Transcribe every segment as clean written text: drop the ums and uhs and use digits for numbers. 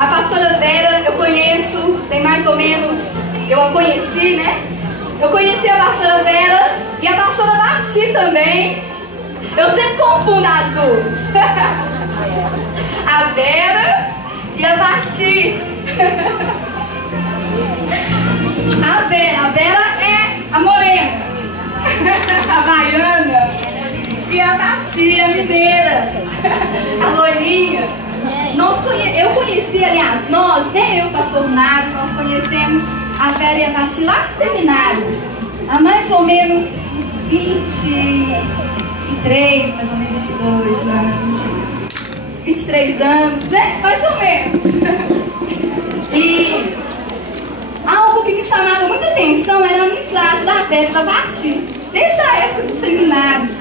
A pastora Vera eu conheço, tem mais ou menos, eu a conheci, né? Eu conheci a pastora Vera e a pastora Bachi também. Eu sempre confundo as duas. A Vera e a Bachi. A Vera é a morena, a baiana, e a Bachi, a mineira, a loirinha. Eu conheci, aliás, nós, né, eu, pastor Mário, nós conhecemos a Vera e a Bachi lá no seminário, há mais ou menos uns 23, mais ou menos 22 anos, 23 anos, né, mais ou menos. E algo que me chamava muita atenção era a amizade da Vera e da Bachi, desde a época do seminário.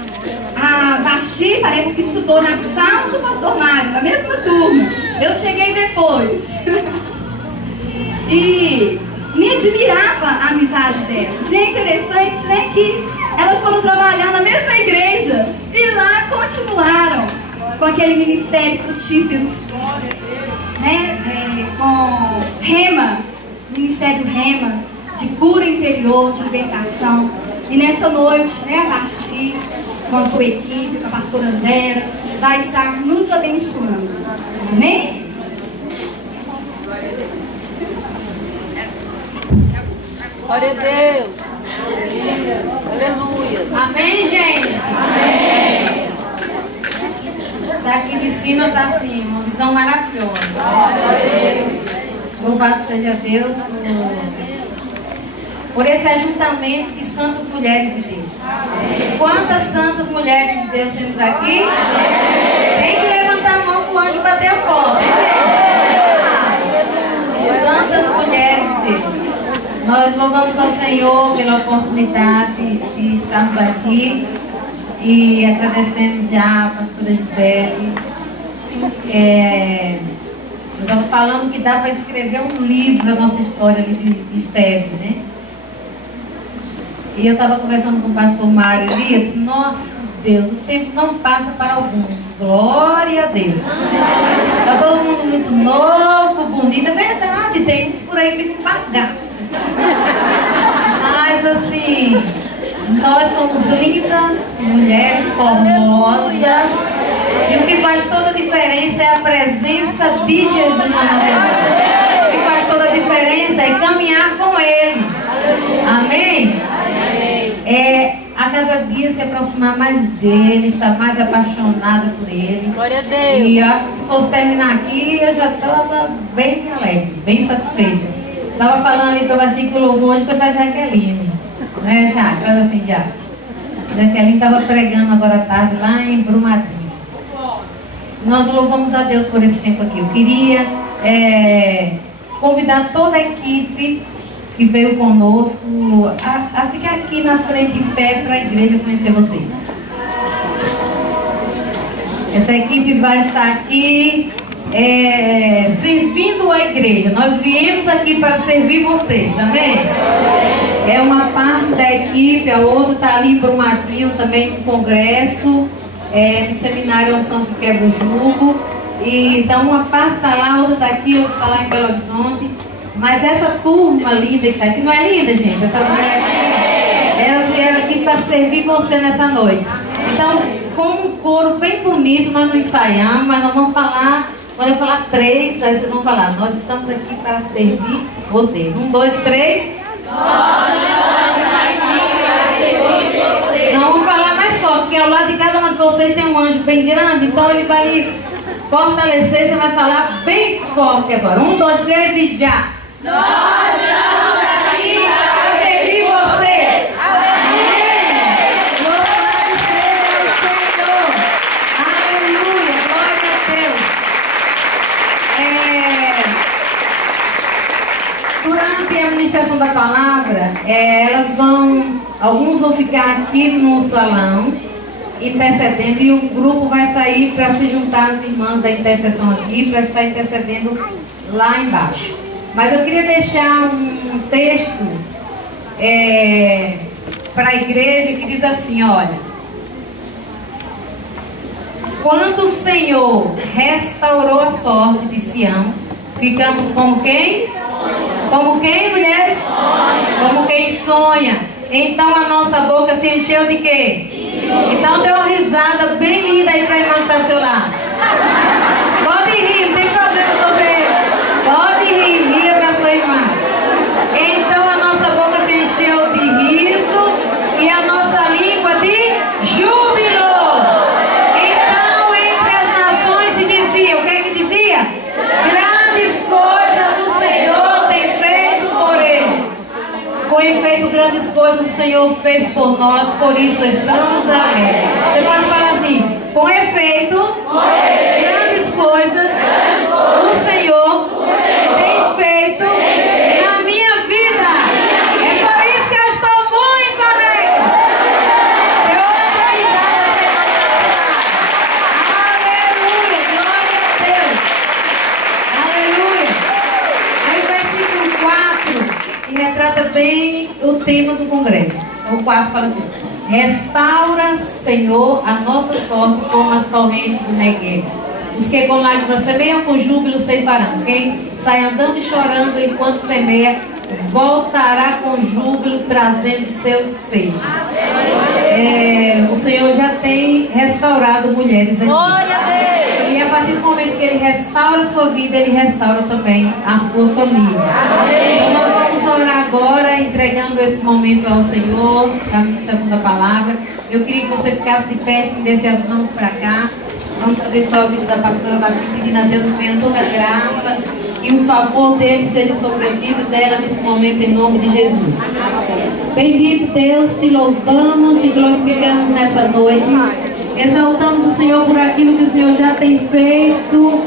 A Bachi parece que estudou na sala do pastor Mário, na mesma turma. Eu cheguei depois. E me admirava a amizade delas. E é interessante, né, que elas foram trabalhar na mesma igreja e lá continuaram com aquele ministério frutífero, né, com Rema, ministério Rema, de cura interior, de libertação. E nessa noite, né, a Bachi, com a sua equipe, com a pastora Vera, vai estar nos abençoando. Amém? Glória a Deus. Aleluia. Amém, gente? Amém. Daqui de cima está assim, uma visão maravilhosa. Louvado seja Deus por esse ajuntamento de santas mulheres de Deus. Amém. Quantas santas mulheres de Deus temos aqui? Amém. Tem que levantar a mão para o anjo bater a porta. Tantas mulheres de Deus. Nós louvamos ao Senhor pela oportunidade de estarmos aqui e agradecemos já a pastora Gisele. Eu estava falando que dá para escrever um livro, a nossa história ali de Esteve, né? E eu estava conversando com o pastor Mário ali e disse, nossa Deus, o tempo não passa para alguns. Glória a Deus. Está todo mundo muito novo, bonito. É verdade, tem uns por aí que ficam bagaços. Mas assim, nós somos lindas, mulheres formosas. E o que faz toda a diferença é a presença de Jesus na nossa vida. O que faz toda a diferença é caminhar com Ele. Amém? A cada dia se aproximar mais dele, estar mais apaixonada por ele. Glória a Deus. E eu acho que se fosse terminar aqui, eu já estava bem alegre, bem satisfeita. Estava falando ali para o Baixinho que o louvor hoje foi para a Jaqueline. Né, Jaque? Faz assim, Jaque. Jaqueline estava pregando agora à tarde lá em Brumadinho. Nós louvamos a Deus por esse tempo aqui. Eu queria convidar toda a equipe que veio conosco a ficar aqui na frente em pé para a igreja conhecer vocês. Essa equipe vai estar aqui servindo a igreja. Nós viemos aqui para servir vocês, amém? É uma parte da equipe, a outra está ali em Brumadinho também no congresso, no seminário São que Quebra o Jugo. E então uma parte está lá, a outra está aqui, a outra está lá em Belo Horizonte. Mas essa turma linda que está aqui, não é linda, gente? Essas mulheres aqui, elas vieram aqui para servir você nessa noite. Então, com um coro bem bonito, nós não ensaiamos, mas nós vamos falar, quando eu falar 3, aí vocês vão falar, nós estamos aqui para servir vocês. 1, 2, 3. Nós estamos aqui para servir vocês. Não, vamos falar mais forte, porque ao lado de cada uma de vocês tem um anjo bem grande, então ele vai lhe fortalecer, você vai falar bem forte agora. 1, 2, 3 e já. Nós estamos aqui para servir vocês. Amém. Glória seja ao Senhor. Aleluia. Glória a Deus. Durante a ministração da palavra, alguns vão ficar aqui no salão intercedendo e o grupo vai sair para se juntar às irmãs da intercessão aqui para estar intercedendo lá embaixo. Mas eu queria deixar um texto para a igreja que diz assim, olha: quando o Senhor restaurou a sorte de Sião, ficamos como quem? Como quem, mulheres? Como quem sonha. Então a nossa boca se encheu de quê? Então dê uma risada bem linda aí para levantar seu lado. Pode rir, não tem problema você. Pode rir, ria para sua irmã. Então a nossa boca se encheu de riso e a nossa língua de júbilo. Então entre as nações se dizia, o que é que dizia? Grandes coisas o Senhor tem feito por ele. Com efeito, grandes coisas o Senhor fez por nós, por isso estamos alegres. Você pode falar assim, com efeito, grandes coisas o Senhor tem feito na minha vida. É por isso que eu estou muito alegre. Eu outra risada até aleluia, glória a Deus. Aleluia. Aí o versículo 4, que retrata bem o tema do congresso. O 4 fala assim, restaura, Senhor, a nossa sorte como as torrentes do Neguev. Os que com lágrimas semeiam, com júbilo ceifarão. Quem sai andando e chorando enquanto semeia, voltará com júbilo trazendo seus feixes. O Senhor já tem restaurado mulheres aqui. Glória a Deus. E a partir do momento que Ele restaura a sua vida, Ele restaura também a sua família. Então nós vamos orar agora, entregando esse momento ao Senhor, da ministração da palavra. Eu queria que você ficasse de pé, estendesse as mãos para cá. Vamos abençoar a vida da pastora Baixinha, pedindo a Deus que venha toda a graça e o favor dele seja sobre a vida dela nesse momento, em nome de Jesus. Bendito Deus, te louvamos, te glorificamos nessa noite. Exaltamos o Senhor por aquilo que o Senhor já tem feito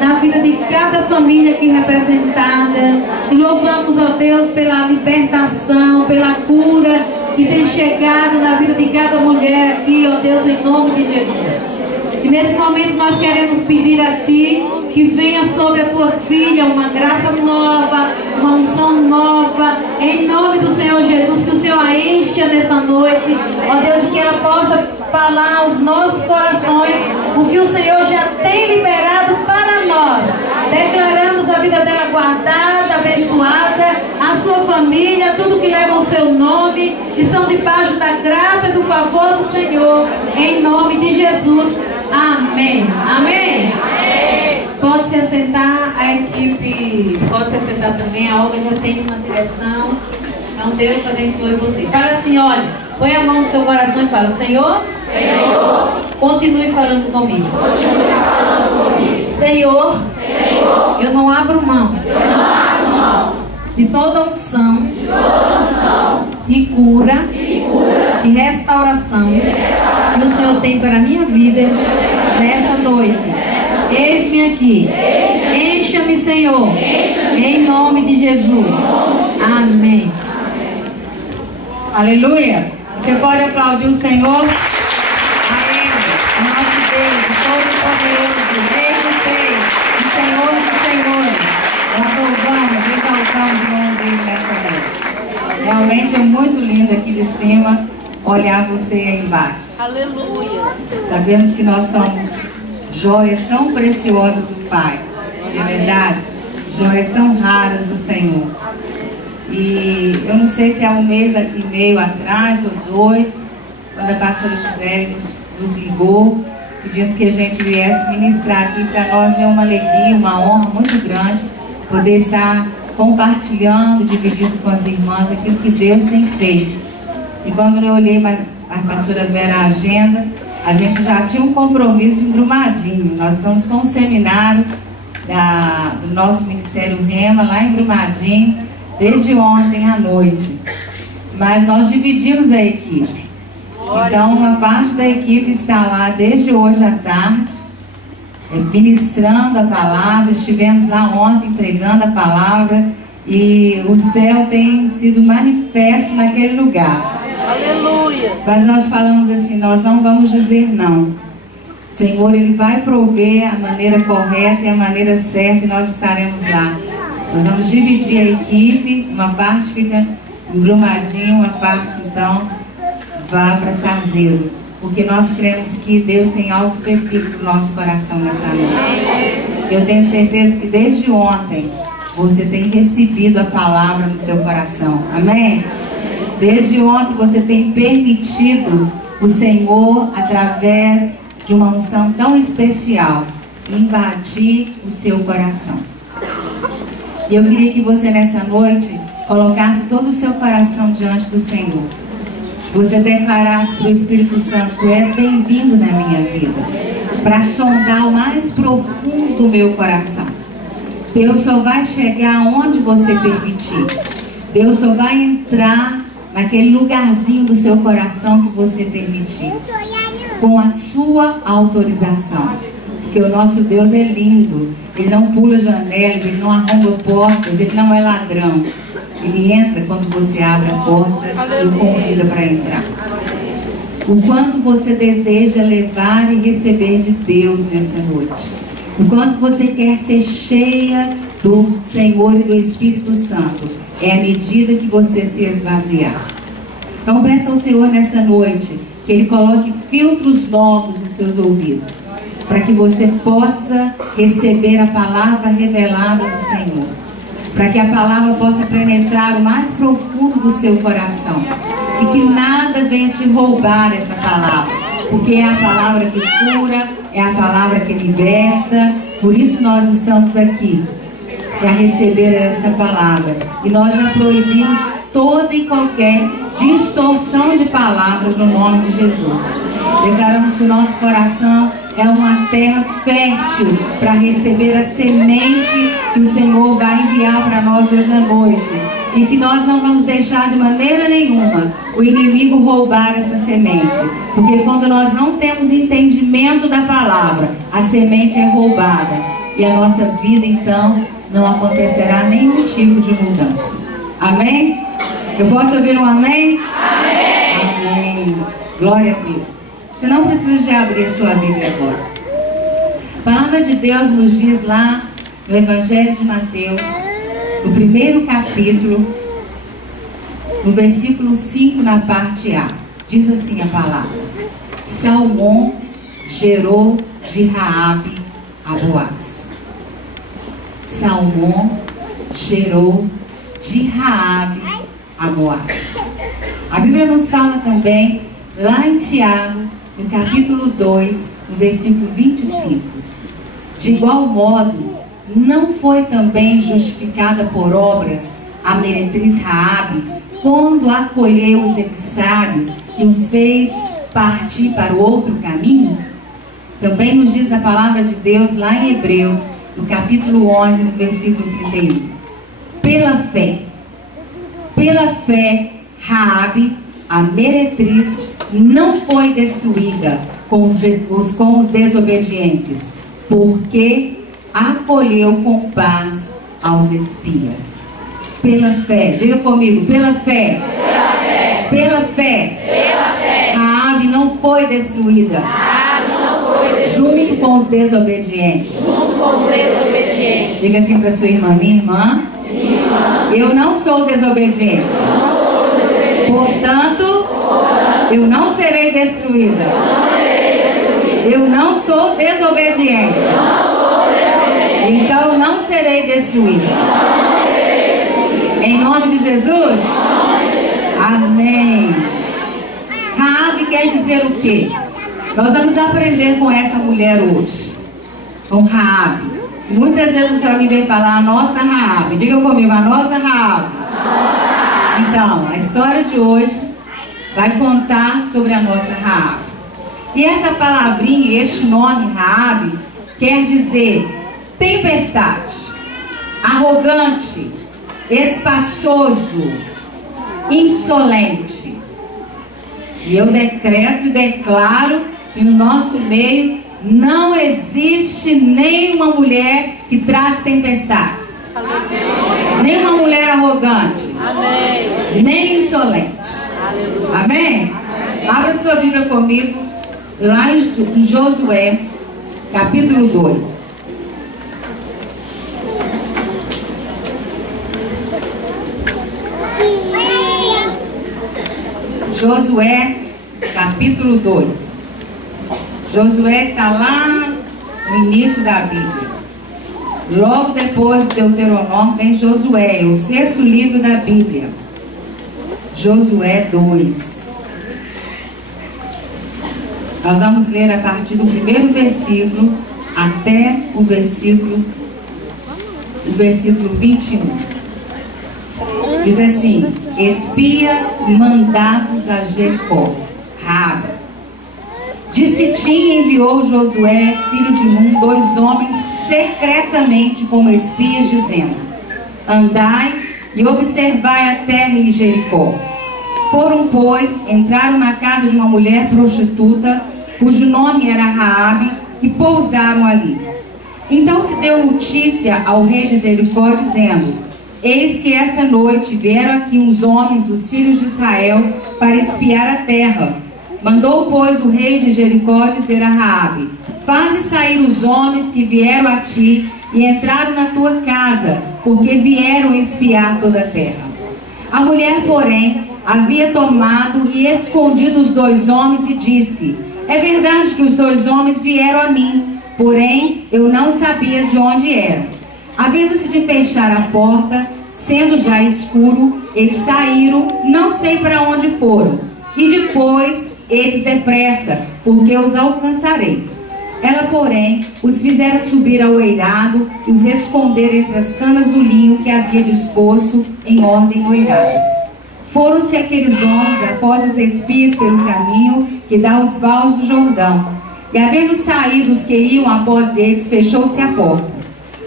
na vida de cada família aqui representada. Te louvamos, ó Deus, pela libertação, pela cura que tem chegado na vida de cada mulher aqui, ó Deus, em nome de Jesus. E nesse momento nós queremos pedir a Ti que venha sobre a Tua filha uma graça nova, uma unção nova, em nome do Senhor Jesus, que o Senhor a encha nessa noite, ó Deus, e que ela possa falar aos nossos corações o que o Senhor já tem liberado para nós. Declaramos a vida dela guardada, abençoada, a sua família, tudo que leva o seu nome, e são debaixo da graça e do favor do Senhor, em nome de Jesus. Amém. Amém. Pode se assentar, a equipe pode se assentar também. A Olga já tem uma direção. Então Deus abençoe você. Fala assim, olha, põe a mão no seu coração e fala, Senhor, continue falando comigo. Senhor, eu não abro mão de toda unção, de cura, de restauração que o Senhor tem para a minha vida nessa noite. Eis-me aqui. Encha-me, Senhor, em nome de Jesus. Amém. Aleluia. Você pode aplaudir o Senhor? Amém. O nosso Deus, todo-poderoso, Rei dos Reis, o Senhor dos Senhores. Nós louvamos, exaltamos o nome dele nessa noite. Realmente é muito lindo aqui de cima olhar você aí embaixo. Aleluia. Sabemos que nós somos joias tão preciosas do Pai. Não é verdade? Joias tão raras do Senhor. E eu não sei se há um mês e meio atrás, ou 2, quando a pastora Gisele nos ligou, pedindo que a gente viesse ministrar aqui. Para nós é uma alegria, uma honra muito grande poder estar compartilhando, dividindo com as irmãs aquilo que Deus tem feito. E quando eu olhei a pastora Vera a agenda, a gente já tinha um compromisso em Brumadinho. Nós estamos com um seminário do nosso Ministério Rema lá em Brumadinho, desde ontem à noite. Mas nós dividimos a equipe. Então uma parte da equipe está lá desde hoje à tarde, ministrando a palavra. Estivemos lá ontem pregando a palavra e o céu tem sido manifesto naquele lugar. Aleluia. Mas nós falamos assim, nós não vamos dizer não. O Senhor, Ele vai prover a maneira correta e a maneira certa, e nós estaremos lá. Nós vamos dividir a equipe, uma parte fica em Brumadinho, uma parte então vai para Sarzedo. Porque nós cremos que Deus tem algo específico no nosso coração nessa noite. Eu tenho certeza que desde ontem você tem recebido a palavra no seu coração. Amém? Desde ontem você tem permitido o Senhor, através de uma unção tão especial, invadir o seu coração. E eu queria que você nessa noite colocasse todo o seu coração diante do Senhor. Você declarasse para o Espírito Santo: Tu és bem-vindo na minha vida, para sondar o mais profundo do meu coração. Deus só vai chegar onde você permitir. Deus só vai entrar naquele lugarzinho do seu coração que você permitir, com a sua autorização. Porque o nosso Deus é lindo. Ele não pula janelas, Ele não arromba portas, Ele não é ladrão. Ele entra quando você abre a porta e o convida para entrar. O quanto você deseja levar e receber de Deus nessa noite. O quanto você quer ser cheia do Senhor e do Espírito Santo. É à medida que você se esvaziar. Então peça ao Senhor nessa noite que Ele coloque filtros novos nos seus ouvidos, para que você possa receber a palavra revelada do Senhor, para que a palavra possa penetrar o mais profundo do seu coração, e que nada venha te roubar essa palavra, porque é a palavra que cura, é a palavra que liberta. Por isso nós estamos aqui, para receber essa palavra, e nós já proibimos toda e qualquer distorção de palavras no nome de Jesus. Declaramos que o nosso coração é uma terra fértil para receber a semente que o Senhor vai enviar para nós hoje à noite. E que nós não vamos deixar de maneira nenhuma o inimigo roubar essa semente. Porque quando nós não temos entendimento da palavra, a semente é roubada. E a nossa vida, então, não acontecerá nenhum tipo de mudança. Amém? Eu posso ouvir um amém? Amém! Amém! Glória a Deus! Você não precisa de abrir sua Bíblia agora. A palavra de Deus nos diz lá no Evangelho de Mateus, no primeiro capítulo, no versículo 5, na parte A. Diz assim a palavra: Salmão gerou de Raabe a Boaz. Salmão gerou de Raabe a Boaz. A Bíblia nos fala também, lá em Tiago, no capítulo 2, no versículo 25. De igual modo, não foi também justificada por obras a meretriz Raabe, quando acolheu os emissários e os fez partir para o outro caminho? Também nos diz a palavra de Deus lá em Hebreus, no capítulo 11, no versículo 31. Pela fé, Raabe, a meretriz, não foi destruída com os desobedientes, porque acolheu com paz aos espias. Pela fé, diga comigo, pela fé. Pela fé. Raabe não foi destruída. Junto com os desobedientes. Diga assim para sua irmã: minha irmã, eu não sou desobediente. Portanto, eu não serei destruída. Eu não sou desobediente. Então não serei destruída. Em nome de Jesus? Amém. Raabe quer dizer o quê? Nós vamos aprender com essa mulher hoje, com Raabe. Muitas vezes você alguém vem falar: a nossa Raabe. Diga comigo: a nossa Raabe. Então, a história de hoje vai contar sobre a nossa Raabe. E essa palavrinha, este nome Raabe, quer dizer tempestade, arrogante, espaçoso, insolente. E eu decreto e declaro que no nosso meio não existe nenhuma mulher que traz tempestades. Aleluia. Nem uma mulher arrogante. Amém. Nem insolente. Aleluia. Amém? Amém? Abra sua Bíblia comigo lá em Josué, capítulo 2. Josué, capítulo 2. Josué está lá no início da Bíblia. Logo depois de Deuteronômio vem Josué, o 6º livro da Bíblia. Josué 2. Nós vamos ler a partir do 1º versículo até o versículo 21. Diz assim: espias mandados a Jericó. Raabe. De Sitim enviou Josué, filho de Nun, 2 homens secretamente como espias, dizendo: andai e observai a terra de Jericó. Foram, pois, entraram na casa de uma mulher prostituta, cujo nome era Raabe, e pousaram ali. Então se deu notícia ao rei de Jericó, dizendo: eis que essa noite vieram aqui uns homens dos filhos de Israel para espiar a terra. Mandou, pois, o rei de Jericó dizer a Raabe: faze sair os homens que vieram a ti e entraram na tua casa, porque vieram espiar toda a terra. A mulher, porém, havia tomado e escondido os 2 homens e disse: é verdade que os 2 homens vieram a mim, porém eu não sabia de onde eram. Havendo-se de fechar a porta, sendo já escuro, eles saíram, não sei para onde foram. E depois eles depressa, porque os alcançarei. Ela, porém, os fizera subir ao eirado e os esconder entre as canas do linho que havia disposto em ordem no eirado. Foram-se aqueles homens após os espias pelo caminho que dá aos vales do Jordão. E havendo saído os que iam após eles, fechou-se a porta.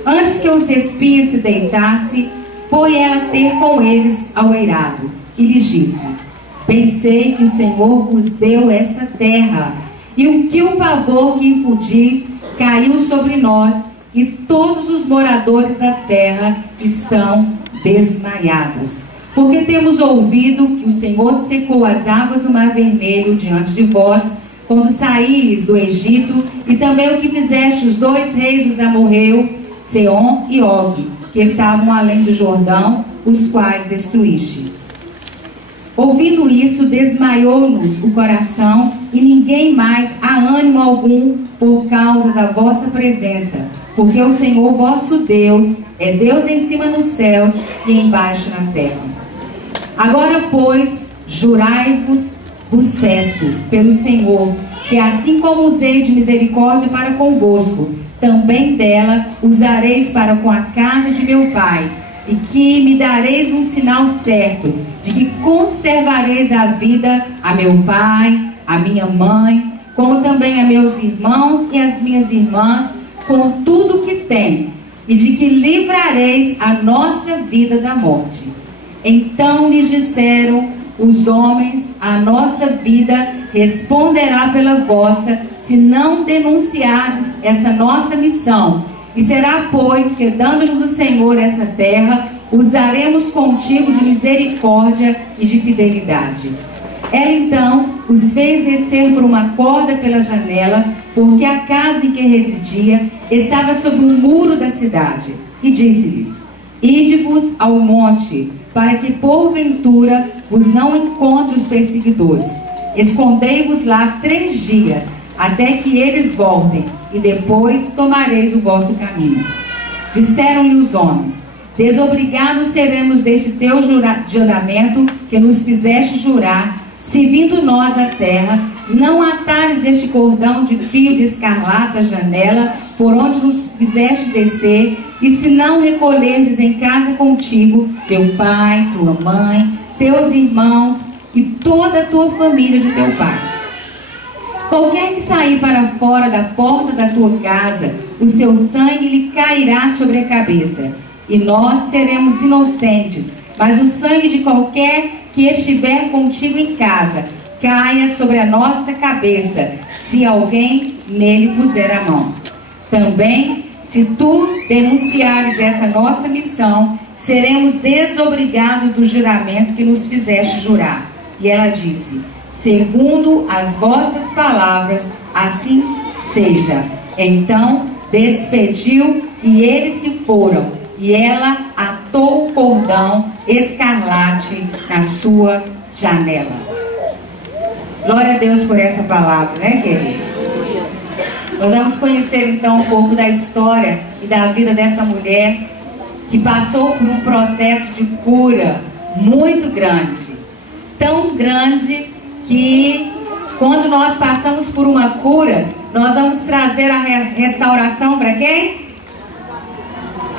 Antes que os espias se deitassem, foi ela ter com eles ao eirado e lhes disse: pensei que o Senhor vos deu essa terra, e o pavor que infundis caiu sobre nós, e todos os moradores da terra estão desmaiados. Porque temos ouvido que o Senhor secou as águas do Mar Vermelho diante de vós, quando saíes do Egito, e também o que fizeste os 2 reis dos amorreus, Seom e Og, que estavam além do Jordão, os quais destruíste. Ouvindo isso, desmaiou-nos o coração, e ninguém mais há ânimo algum por causa da vossa presença, porque o Senhor vosso Deus é Deus em cima nos céus e embaixo na terra. Agora, pois, jurai-vos, vos peço, pelo Senhor, que assim como usei de misericórdia para convosco, também dela usareis para com a casa de meu pai, e que me dareis um sinal certo, de que conservareis a vida a meu pai, a minha mãe, como também a meus irmãos e as minhas irmãs, com tudo o que tem, e de que livrareis a nossa vida da morte. Então lhes disseram os homens: a nossa vida responderá pela vossa, se não denunciardes essa nossa missão. E será, pois, que dando-nos o Senhor essa terra, usaremos contigo de misericórdia e de fidelidade. Ela então os fez descer por uma corda pela janela, porque a casa em que residia estava sobre um muro da cidade. E disse-lhes: ide-vos ao monte, para que porventura vos não encontre os perseguidores. Escondei-vos lá 3 dias, até que eles voltem, e depois tomareis o vosso caminho. Disseram-lhe os homens: desobrigados seremos deste teu juramento que nos fizeste jurar, se vindo nós à terra, não atares este cordão de fio de escarlata à janela, por onde nos fizeste descer, e se não recolherdes em casa contigo teu pai, tua mãe, teus irmãos e toda a tua família de teu pai. Qualquer que sair para fora da porta da tua casa, o seu sangue lhe cairá sobre a cabeça, e nós seremos inocentes, mas o sangue de qualquer que estiver contigo em casa caia sobre a nossa cabeça, se alguém nele puser a mão. Também, se tu denunciares essa nossa missão, seremos desobrigados do juramento que nos fizeste jurar. E ela disse: segundo as vossas palavras, assim seja. Então despediu e eles se foram, e ela atou o cordão escarlate na sua janela. Glória a Deus por essa palavra, né, queridos? Nós vamos conhecer então um pouco da história e da vida dessa mulher que passou por um processo de cura muito grande. Tão grande que quando nós passamos por uma cura, nós vamos trazer a restauração para quem?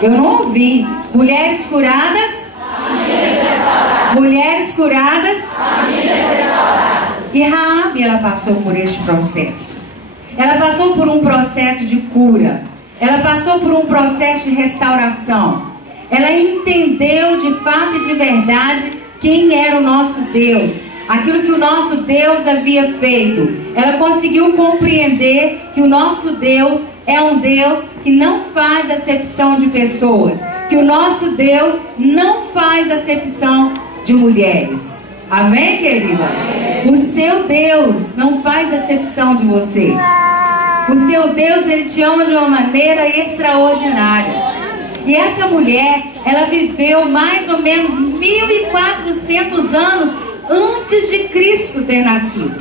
Eu não ouvi. Mulheres curadas? Mulheres curadas? E Raabe, ela passou por este processo. Ela passou por um processo de cura. Ela passou por um processo de restauração. Ela entendeu de fato e de verdade quem era o nosso Deus. Aquilo que o nosso Deus havia feito. Ela conseguiu compreender que o nosso Deus é um Deus que não faz acepção de pessoas. Que o nosso Deus não faz acepção de mulheres. Amém, querida? Amém. O seu Deus não faz acepção de você. O seu Deus, Ele te ama de uma maneira extraordinária. E essa mulher, ela viveu mais ou menos 1400 anos antes de Cristo ter nascido.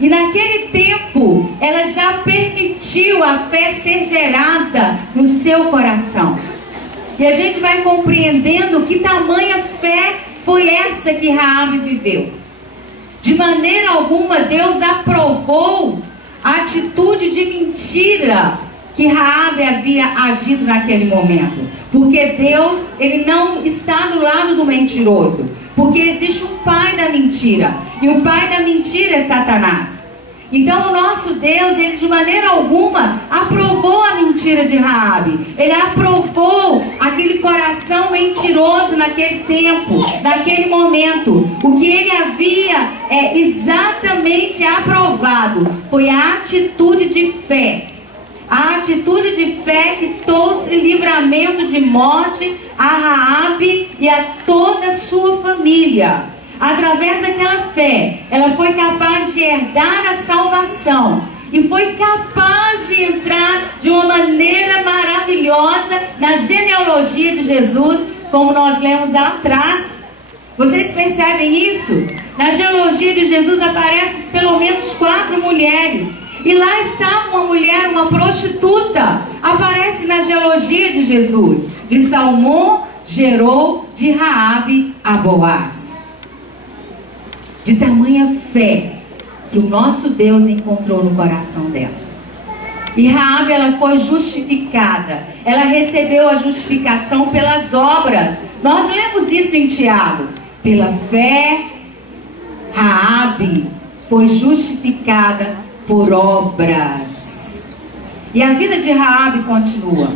E naquele tempo, ela já permitiu a fé ser gerada no seu coração. E a gente vai compreendendo que tamanha fé foi essa que Raabe viveu. De maneira alguma Deus aprovou a atitude de mentira que Raabe havia agido naquele momento. Porque Deus, Ele não está do lado do mentiroso. Porque existe um pai da mentira. E o pai da mentira é Satanás. Então o nosso Deus, Ele de maneira alguma aprovou a mentira de Raabe. Ele aprovou aquele coração mentiroso naquele tempo, naquele momento. O que Ele havia exatamente aprovado foi a atitude de fé. A atitude de fé que trouxe livramento de morte a Raabe e a toda a sua família. Através daquela fé, ela foi capaz de herdar a salvação. E foi capaz de entrar de uma maneira maravilhosa na genealogia de Jesus, como nós lemos atrás. Vocês percebem isso? Na genealogia de Jesus aparece pelo menos 4 mulheres. E lá está uma mulher, uma prostituta. Aparece na genealogia de Jesus. De Salmão gerou de Raabe a Boaz. De tamanha fé que o nosso Deus encontrou no coração dela. E Raabe, ela foi justificada. Ela recebeu a justificação pelas obras. Nós lemos isso em Tiago. Pela fé, Raabe foi justificada por obras. E a vida de Raabe continua.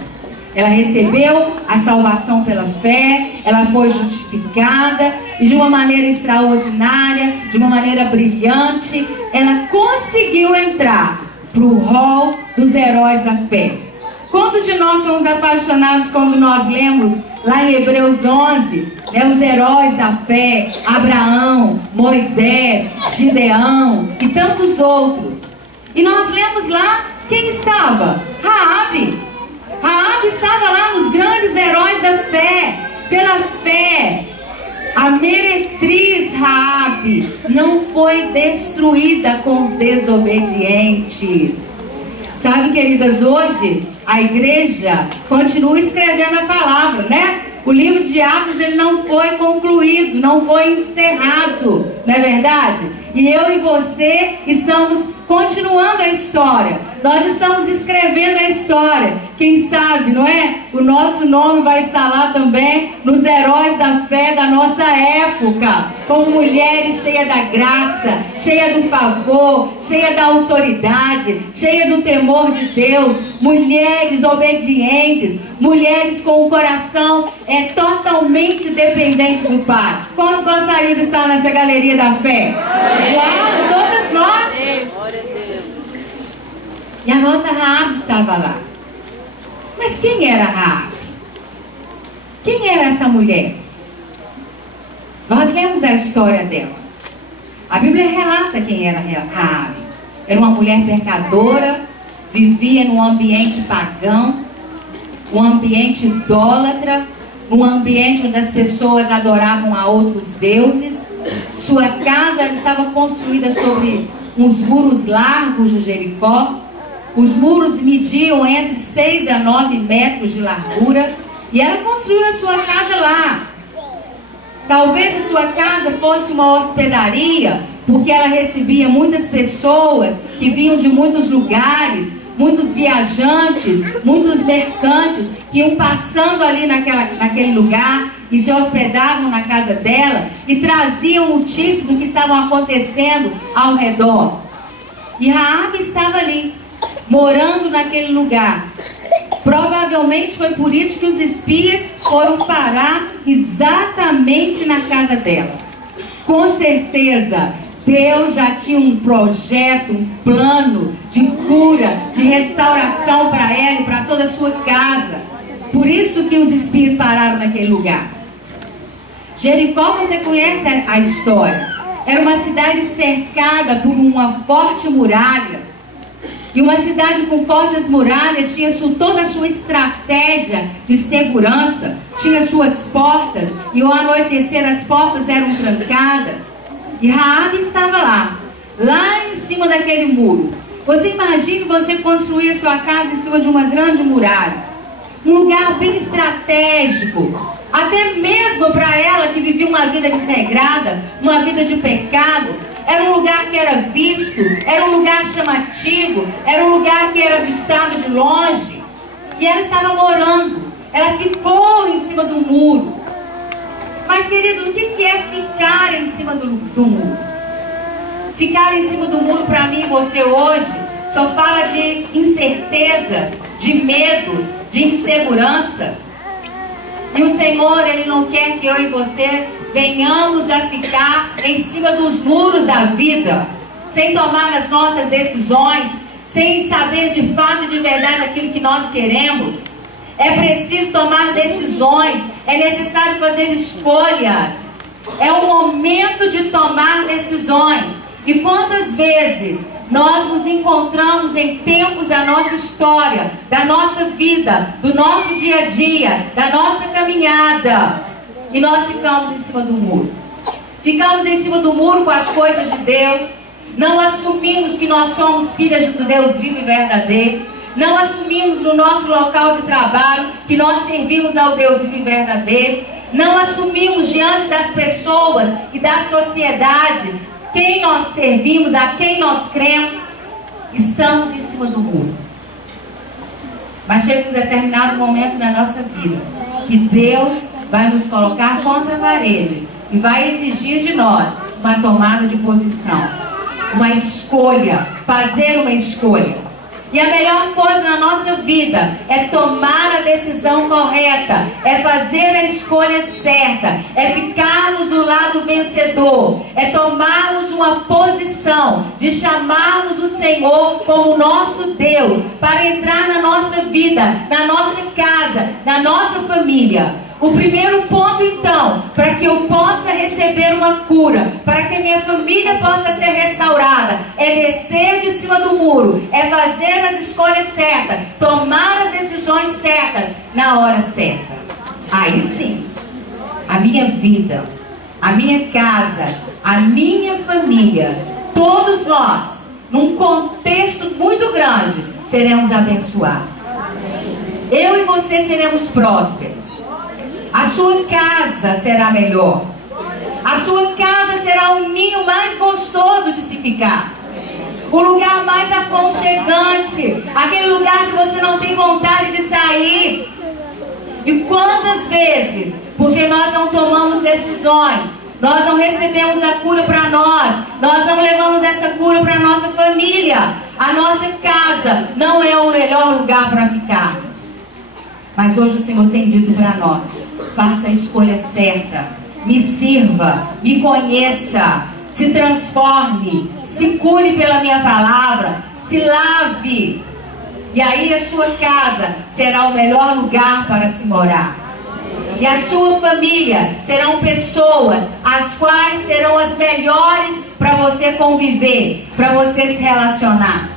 Ela recebeu a salvação pela fé, ela foi justificada e de uma maneira extraordinária, de uma maneira brilhante, ela conseguiu entrar para o rol dos heróis da fé. Quantos de nós somos apaixonados quando nós lemos lá em Hebreus 11, os heróis da fé, Abraão, Moisés, Gideão e tantos outros. E nós lemos lá quem estava? Raabe. Raabe estava lá nos grandes heróis da fé. Pela fé, a meretriz Raabe não foi destruída com os desobedientes. Sabe, queridas, hoje a igreja continua escrevendo a palavra, né? O livro de Atos, ele não foi concluído, não foi encerrado, não é verdade? E eu e você estamos continuando a história. Nós estamos escrevendo a história. Quem sabe, não é? O nosso nome vai estar lá também nos heróis da fé da nossa época. Como mulheres cheias da graça, cheias do favor, cheias da autoridade, cheias do temor de Deus. Mulheres obedientes, mulheres com o coração totalmente dependente do Pai. Quantos gostariam de estar nessa galeria da fé? Claro, todas nós. E a nossa Raabe estava lá. Mas quem era Raabe? Quem era essa mulher? Nós lemos a história dela. A Bíblia relata quem era Raabe. Era uma mulher pecadora, vivia num ambiente pagão, um ambiente idólatra, um ambiente onde as pessoas adoravam a outros deuses. Sua casa estava construída sobre uns muros largos de Jericó. Os muros mediam entre 6 a 9 metros de largura e ela construiu a sua casa lá. Talvez a sua casa fosse uma hospedaria, porque ela recebia muitas pessoas que vinham de muitos lugares, muitos viajantes, muitos mercantes que iam passando ali naquele lugar e se hospedavam na casa dela e traziam notícias do que estavam acontecendo ao redor. E Raabe estava ali, morando naquele lugar. Provavelmente foi por isso que os espias foram parar exatamente na casa dela. Com certeza, Deus já tinha um projeto, um plano de cura, de restauração para ela e para toda a sua casa. Por isso que os espias pararam naquele lugar. Jericó, você conhece a história. Era uma cidade cercada por uma forte muralha. E uma cidade com fortes muralhas tinha toda a sua estratégia de segurança, tinha suas portas, e ao anoitecer as portas eram trancadas. E Raabe estava lá em cima daquele muro. Você imagine você construir a sua casa em cima de uma grande muralha. Um lugar bem estratégico. Até mesmo para ela que vivia uma vida desregrada, uma vida de pecado. Era um lugar que era visto, era um lugar chamativo, era um lugar que era avistado de longe. E ela estava morando, ela ficou em cima do muro. Mas, queridos, o que é ficar em cima do muro? Ficar em cima do muro para mim e você hoje só fala de incertezas, de medos, de insegurança. E o Senhor, Ele não quer que eu e você venhamos a ficar em cima dos muros da vida, sem tomar as nossas decisões, sem saber de fato e de verdade aquilo que nós queremos. É preciso tomar decisões, é necessário fazer escolhas. É o momento de tomar decisões. E quantas vezes nós nos encontramos em tempos da nossa história, da nossa vida, do nosso dia a dia, da nossa caminhada, e nós ficamos em cima do muro. Ficamos em cima do muro com as coisas de Deus. Não assumimos que nós somos filhas do Deus vivo e verdadeiro. Não assumimos no nosso local de trabalho que nós servimos ao Deus vivo e verdadeiro. Não assumimos diante das pessoas e da sociedade quem nós servimos, a quem nós cremos. Estamos em cima do muro. Mas chega um determinado momento na nossa vida que Deus vai nos colocar contra a parede e vai exigir de nós uma tomada de posição, uma escolha, fazer uma escolha. E a melhor coisa na nossa vida é tomar a decisão correta, é fazer a escolha certa, é ficarmos do lado vencedor, é tomarmos uma posição de chamarmos o Senhor como nosso Deus para entrar na nossa vida, na nossa casa, na nossa família. O primeiro ponto, então, para que eu possa receber uma cura, para que a minha família possa ser restaurada, é descer de cima do muro, é fazer as escolhas certas, tomar as decisões certas na hora certa. Aí sim, a minha vida, a minha casa, a minha família, todos nós, num contexto muito grande, seremos abençoados. Eu e você seremos prósperos. A sua casa será melhor. A sua casa será um ninho mais gostoso de se ficar. O lugar mais aconchegante. Aquele lugar que você não tem vontade de sair. E quantas vezes, porque nós não tomamos decisões, nós não recebemos a cura para nós não levamos essa cura para a nossa família. A nossa casa não é o melhor lugar para ficarmos. Mas hoje o Senhor tem dito para nós: faça a escolha certa, me sirva, me conheça, se transforme, se cure pela minha palavra, se lave. E aí a sua casa será o melhor lugar para se morar. E a sua família serão pessoas as quais serão as melhores para você conviver, para você se relacionar.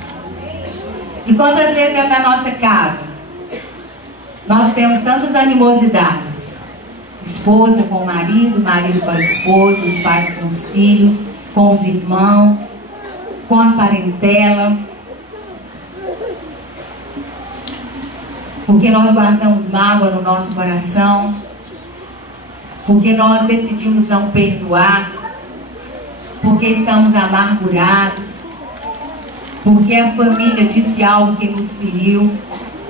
E quantas vezes dentro da nossa casa nós temos tantas animosidades? Esposa com o marido, marido com a esposa, os pais com os filhos, com os irmãos, com a parentela. porque nós guardamos mágoa no nosso coração, porque nós decidimos não perdoar, porque estamos amargurados, porque a família disse algo que nos feriu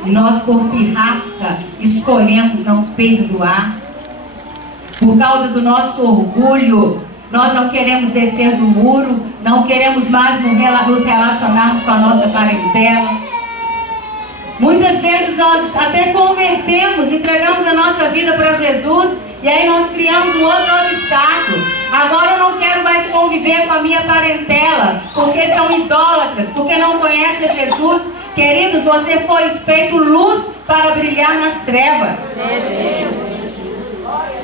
e nós, por pirraça, escolhemos não perdoar. Por causa do nosso orgulho, nós não queremos descer do muro, não queremos mais nos relacionarmos com a nossa parentela. Muitas vezes nós até convertemos, entregamos a nossa vida para Jesus, e aí nós criamos um outro obstáculo. Agora eu não quero mais conviver com a minha parentela, porque são idólatras, porque não conhecem Jesus. Queridos, você foi feito luz para brilhar nas trevas.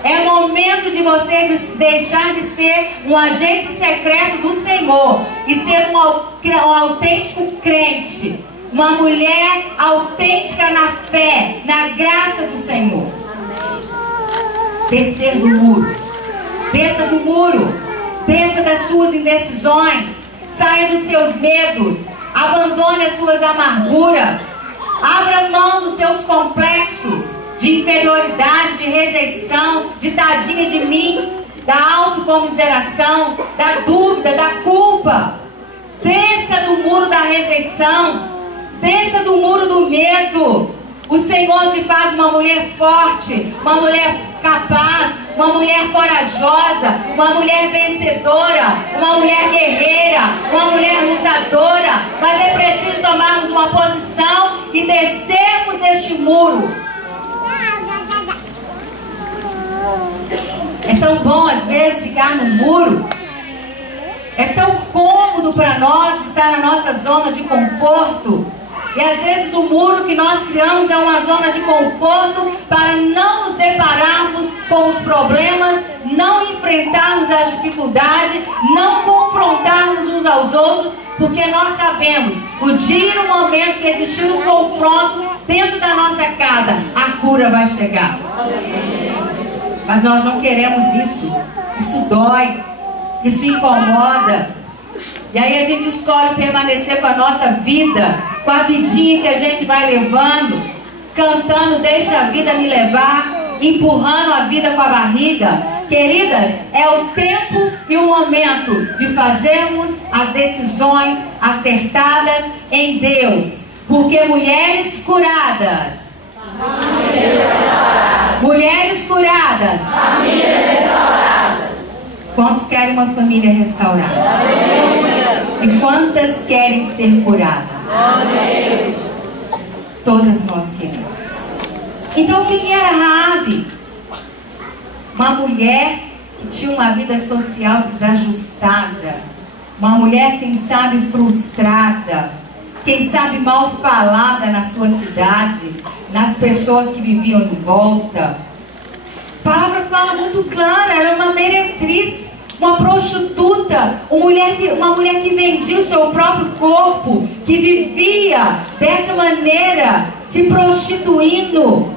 É momento de você deixar de ser um agente secreto do Senhor e ser um autêntico crente, uma mulher autêntica na fé, na graça do Senhor. Descer do muro, desça do muro, desça das suas indecisões, saia dos seus medos, abandone as suas amarguras, abra mão dos seus complexos de inferioridade, de rejeição, de tadinha de mim, da autocomiseração, da dúvida, da culpa. Desça do muro da rejeição, desça do muro do medo. O Senhor te faz uma mulher forte, uma mulher capaz, uma mulher corajosa, uma mulher vencedora, uma mulher guerreira, uma mulher lutadora. Mas é preciso tomarmos uma posição e descermos deste muro. É tão bom às vezes ficar no muro. É tão cômodo para nós estar na nossa zona de conforto. E às vezes o muro que nós criamos é uma zona de conforto para não nos depararmos com os problemas, não enfrentarmos as dificuldades, não confrontarmos uns aos outros, porque nós sabemos, o dia e o momento que existir um confronto dentro da nossa casa, a cura vai chegar. Mas nós não queremos isso. Isso dói, isso incomoda. E aí a gente escolhe permanecer com a nossa vida, com a vidinha que a gente vai levando, cantando deixa a vida me levar, empurrando a vida com a barriga. Queridas, é o tempo e o momento de fazermos as decisões acertadas em Deus. Porque mulheres curadas, mulheres curadas, quantos querem uma família restaurada? E quantas querem ser curadas? Todas nós queremos. Então quem era Raabe? Uma mulher que tinha uma vida social desajustada, uma mulher, quem sabe, frustrada, quem sabe, mal falada na sua cidade, nas pessoas que viviam em volta. A palavra fala muito clara, era uma meretriz, uma prostituta, uma mulher que vendia o seu próprio corpo, que vivia dessa maneira, se prostituindo.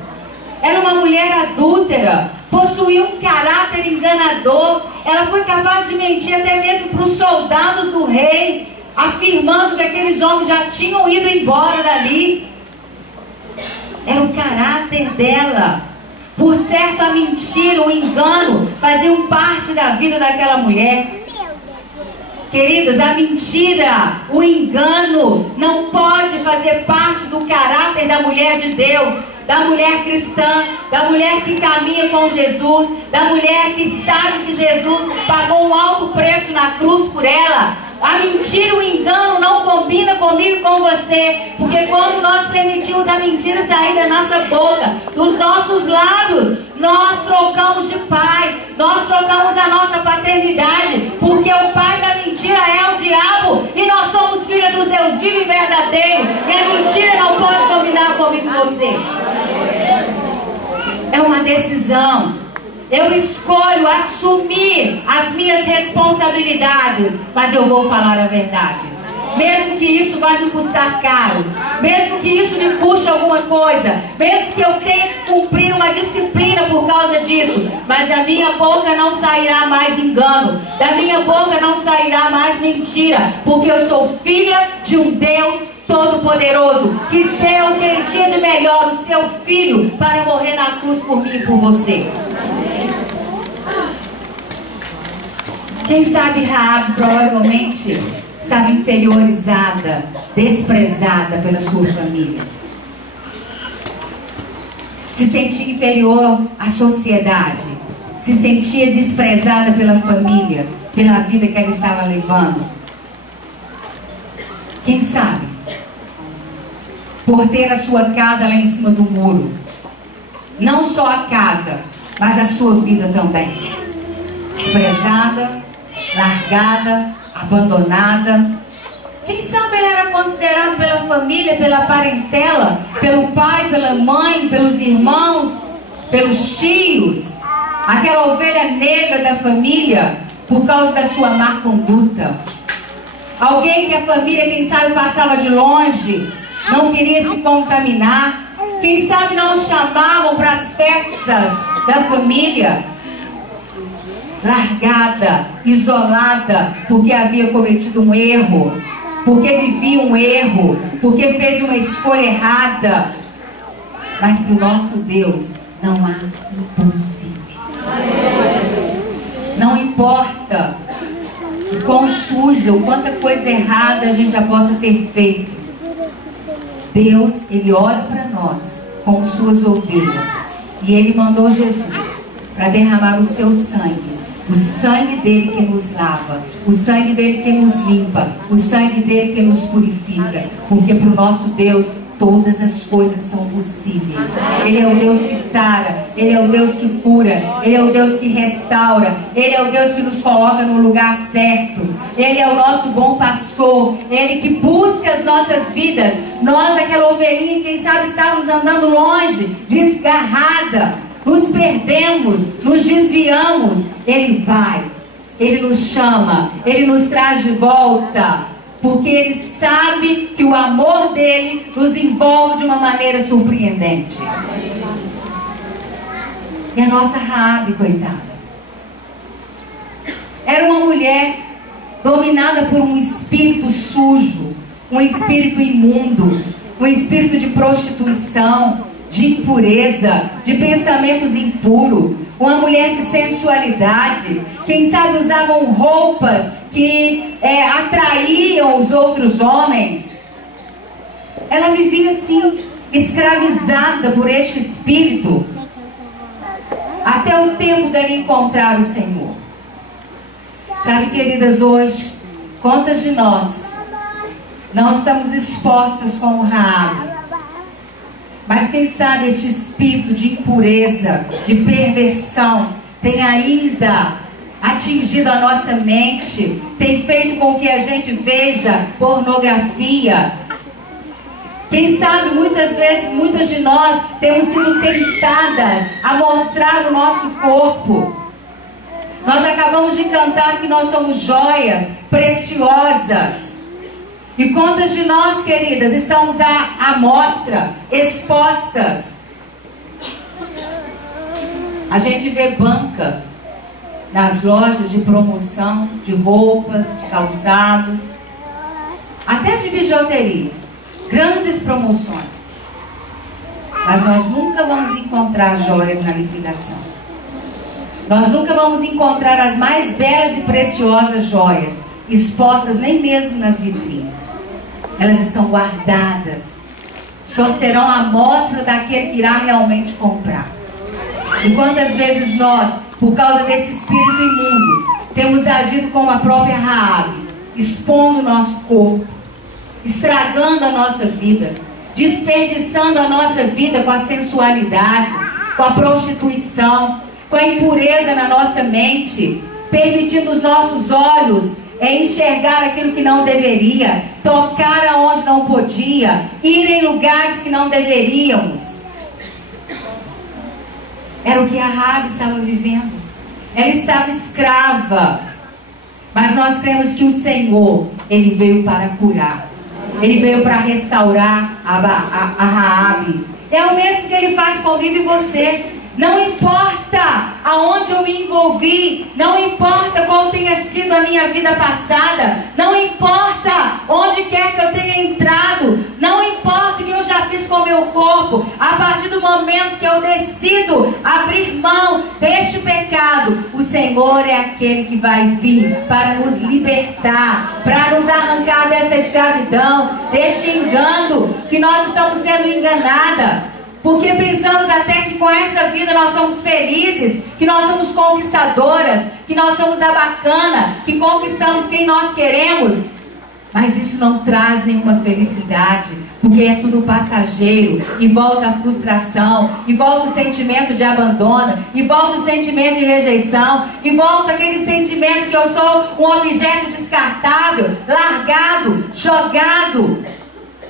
Era uma mulher adúltera, possuía um caráter enganador. Ela foi capaz de mentir até mesmo para os soldados do rei, afirmando que aqueles homens já tinham ido embora dali. Era o caráter dela. Por certo, a mentira, o engano faziam parte da vida daquela mulher. Queridas, a mentira, o engano não pode fazer parte do caráter da mulher de Deus, da mulher cristã, da mulher que caminha com Jesus, da mulher que sabe que Jesus pagou um alto preço na cruz por ela. A mentira, o engano não combina comigo e com você, porque quando nós permitimos a mentira sair da nossa boca, dos nossos lábios, nós trocamos de pai, nós trocamos a nossa paternidade, porque o pai da mentira é o diabo e nós somos filhos do Deus vivo e verdadeiro, e a mentira não pode combinar comigo e você. É uma decisão. Eu escolho assumir as minhas responsabilidades, mas eu vou falar a verdade. Mesmo que isso vai me custar caro, mesmo que isso me custe alguma coisa, mesmo que eu tenha que cumprir uma disciplina por causa disso, mas da minha boca não sairá mais engano, da minha boca não sairá mais mentira, porque eu sou filha de um Deus Todo-Poderoso, que deu o que ele tinha de melhor, o seu filho, para morrer na cruz por mim e por você. Quem sabe Raabe provavelmente estava inferiorizada, desprezada pela sua família. Se sentia inferior à sociedade, se sentia desprezada pela família, pela vida que ela estava levando. Quem sabe, por ter a sua casa lá em cima do muro, não só a casa, mas a sua vida também, desprezada, largada, abandonada. Quem sabe ela era considerada pela família, pela parentela, pelo pai, pela mãe, pelos irmãos, pelos tios, aquela ovelha negra da família, por causa da sua má conduta. Alguém que a família, quem sabe, passava de longe, não queria se contaminar. Quem sabe não chamavam para as festas da família. Largada, isolada, porque havia cometido um erro, porque vivia um erro, porque fez uma escolha errada. Mas para o nosso Deus não há impossíveis. Não importa o quão suja, o quanta coisa errada a gente já possa ter feito. Deus, Ele olha para nós como suas ovelhas. E Ele mandou Jesus para derramar o seu sangue. O sangue dele que nos lava, o sangue dele que nos limpa, o sangue dele que nos purifica. Porque para o nosso Deus todas as coisas são possíveis. Ele é o Deus que sara, Ele é o Deus que cura, Ele é o Deus que restaura, Ele é o Deus que nos coloca no lugar certo. Ele é o nosso bom pastor, Ele que busca as nossas vidas. Nós, aquela ovelhinha, quem sabe estávamos andando longe, desgarrada, nos perdemos, nos desviamos. Ele vai, Ele nos chama, Ele nos traz de volta, porque Ele sabe que o amor dele nos envolve de uma maneira surpreendente. E a nossa Raabe, coitada, era uma mulher dominada por um espírito sujo, um espírito imundo, um espírito de prostituição, de impureza, de pensamentos impuros. Uma mulher de sensualidade, quem sabe usavam roupas que atraíam os outros homens. Ela vivia assim, escravizada por este espírito, até o tempo dele encontrar o Senhor. Sabe, queridas, hoje, quantas de nós não estamos expostas como Raabe? Mas quem sabe este espírito de impureza, de perversão, tem ainda atingido a nossa mente, tem feito com que a gente veja pornografia. Quem sabe muitas vezes, muitas de nós temos sido tentadas a mostrar o nosso corpo. Nós acabamos de cantar que nós somos joias preciosas. E quantas de nós, queridas, estamos à mostra, expostas? A gente vê banca nas lojas de promoção, de roupas, de calçados, até de bijuteria, grandes promoções. Mas nós nunca vamos encontrar joias na liquidação. Nós nunca vamos encontrar as mais belas e preciosas joias expostas nem mesmo nas vitrines. Elas estão guardadas. Só serão a amostra daquele que irá realmente comprar. E quantas vezes nós, por causa desse espírito imundo, temos agido como a própria Raabe, expondo o nosso corpo, estragando a nossa vida, desperdiçando a nossa vida com a sensualidade, com a prostituição, com a impureza na nossa mente, permitindo os nossos olhos enxergar aquilo que não deveria, tocar aonde não podia, ir em lugares que não deveríamos. Era o que a Raabe estava vivendo. Ela estava escrava. Mas nós cremos que o Senhor, Ele veio para curar. Ele veio para restaurar a Raabe. É o mesmo que Ele faz comigo e você. Não importa aonde eu me envolvi, não importa qual tenha sido a minha vida passada, não importa onde quer que eu tenha entrado, meu corpo, a partir do momento que eu decido abrir mão deste pecado, o Senhor é aquele que vai vir para nos libertar, para nos arrancar dessa escravidão, deste engano, que nós estamos sendo enganadas. Porque pensamos até que com essa vida nós somos felizes, que nós somos conquistadoras, que nós somos a bacana, que conquistamos quem nós queremos. Mas isso não traz nenhuma felicidade, porque é tudo passageiro, e volta a frustração, e volta o sentimento de abandono, e volta o sentimento de rejeição, e volta aquele sentimento que eu sou um objeto descartável, largado, jogado.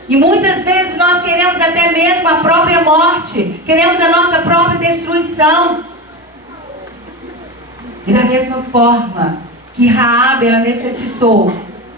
E muitas vezes nós queremos até mesmo a própria morte, queremos a nossa própria destruição. E da mesma forma que Raabe, ela necessitou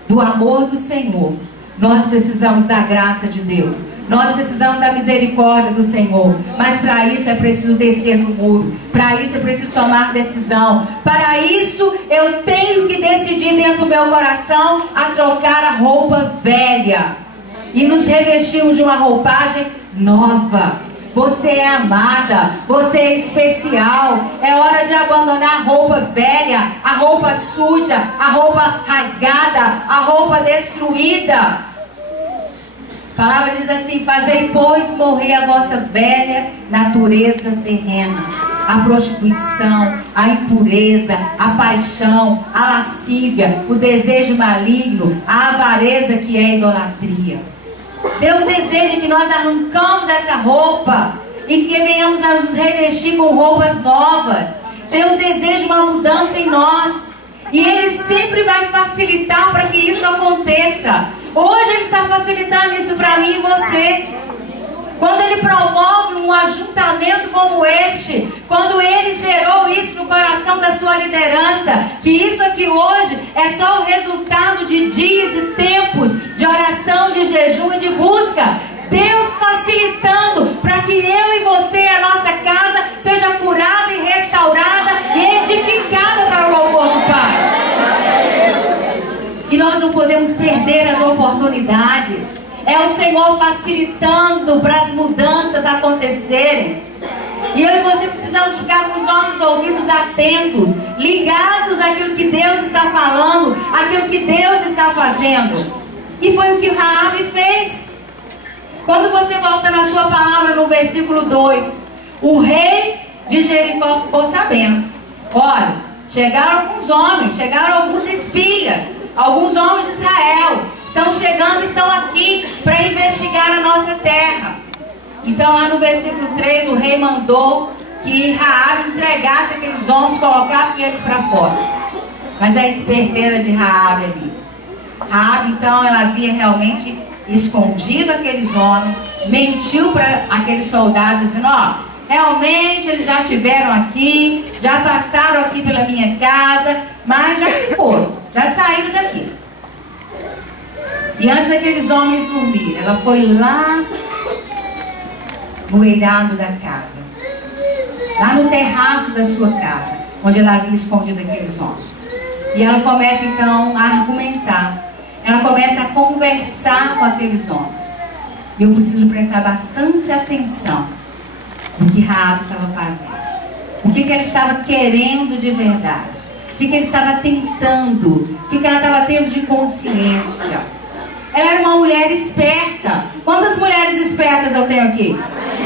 do amor do Senhor, nós precisamos da graça de Deus, nós precisamos da misericórdia do Senhor. Mas para isso é preciso descer do muro, para isso é preciso tomar decisão, para isso eu tenho que decidir dentro do meu coração a trocar a roupa velha e nos revestirmos de uma roupagem nova. Você é amada, você é especial. É hora de abandonar a roupa velha, a roupa suja, a roupa rasgada, a roupa destruída. A palavra diz assim: fazei, pois, morrer a vossa velha natureza terrena, a prostituição, a impureza, a paixão, a lascívia, o desejo maligno, a avareza, que é a idolatria. Deus deseja que nós arrancamos essa roupa e que venhamos a nos revestir com roupas novas. Deus deseja uma mudança em nós, e Ele sempre vai facilitar para que isso aconteça. Hoje Ele está facilitando isso para mim e você. Quando Ele promove um ajuntamento como este, quando Ele gerou isso no coração da sua liderança, que isso aqui hoje é só o resultado de dias e tempos de oração, de jejum e de busca. Deus facilitando para que eu e você, a nossa casa, seja curada e restaurada e edificada para o louvor do Pai. E nós não podemos perder as oportunidades. É o Senhor facilitando para as mudanças acontecerem. E eu e você precisamos ficar com os nossos ouvidos atentos, ligados àquilo que Deus está falando, àquilo que Deus está fazendo. E foi o que Raabe fez. Quando você volta na sua palavra no versículo 2, o rei de Jericó ficou sabendo. Olha, chegaram alguns homens, chegaram alguns espias, alguns homens de Israel. Estão chegando, estão aqui para investigar a nossa terra. Então lá no versículo 3, o rei mandou que Raabe entregasse aqueles homens, colocasse eles para fora. Mas a esperteira de Raabe ali. Raabe, então, ela havia realmente escondido aqueles homens, mentiu para aqueles soldados, dizendo: ó, realmente eles já estiveram aqui, já passaram aqui pela minha casa, mas já se foram, já saíram daqui. E antes daqueles homens dormirem, ela foi lá no eirado da casa, lá no terraço da sua casa, onde ela havia escondido aqueles homens. E ela começa então a argumentar, ela começa a conversar com aqueles homens. E eu preciso prestar bastante atenção no que Raabe estava fazendo, o que ela estava querendo de verdade, o que ela estava tentando, o que ela estava tendo de consciência. Ela era uma mulher esperta. Quantas mulheres espertas eu tenho aqui?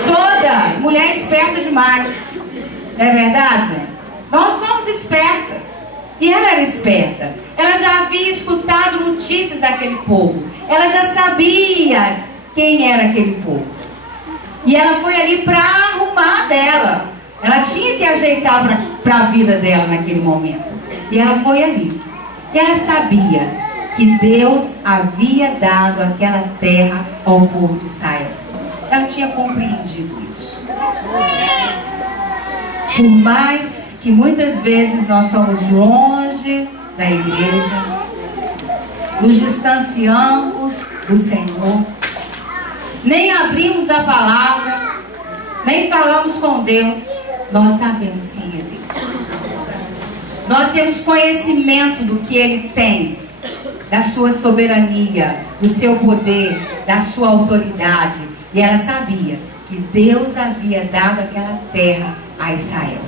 Todas. Mulher esperta demais. É verdade, gente? Nós somos espertas. E ela era esperta. Ela já havia escutado notícias daquele povo. Ela já sabia quem era aquele povo. E ela foi ali para arrumar dela. Ela tinha que ajeitar para a vida dela naquele momento. E ela foi ali. E ela sabia que Deus havia dado aquela terra ao povo de Israel. Ela tinha compreendido isso. Por mais que muitas vezes nós somos longe da igreja, nos distanciamos do Senhor, nem abrimos a palavra, nem falamos com Deus, nós sabemos quem é Deus. Nós temos conhecimento do que Ele tem, da sua soberania, do seu poder, da sua autoridade. E ela sabia que Deus havia dado aquela terra a Israel.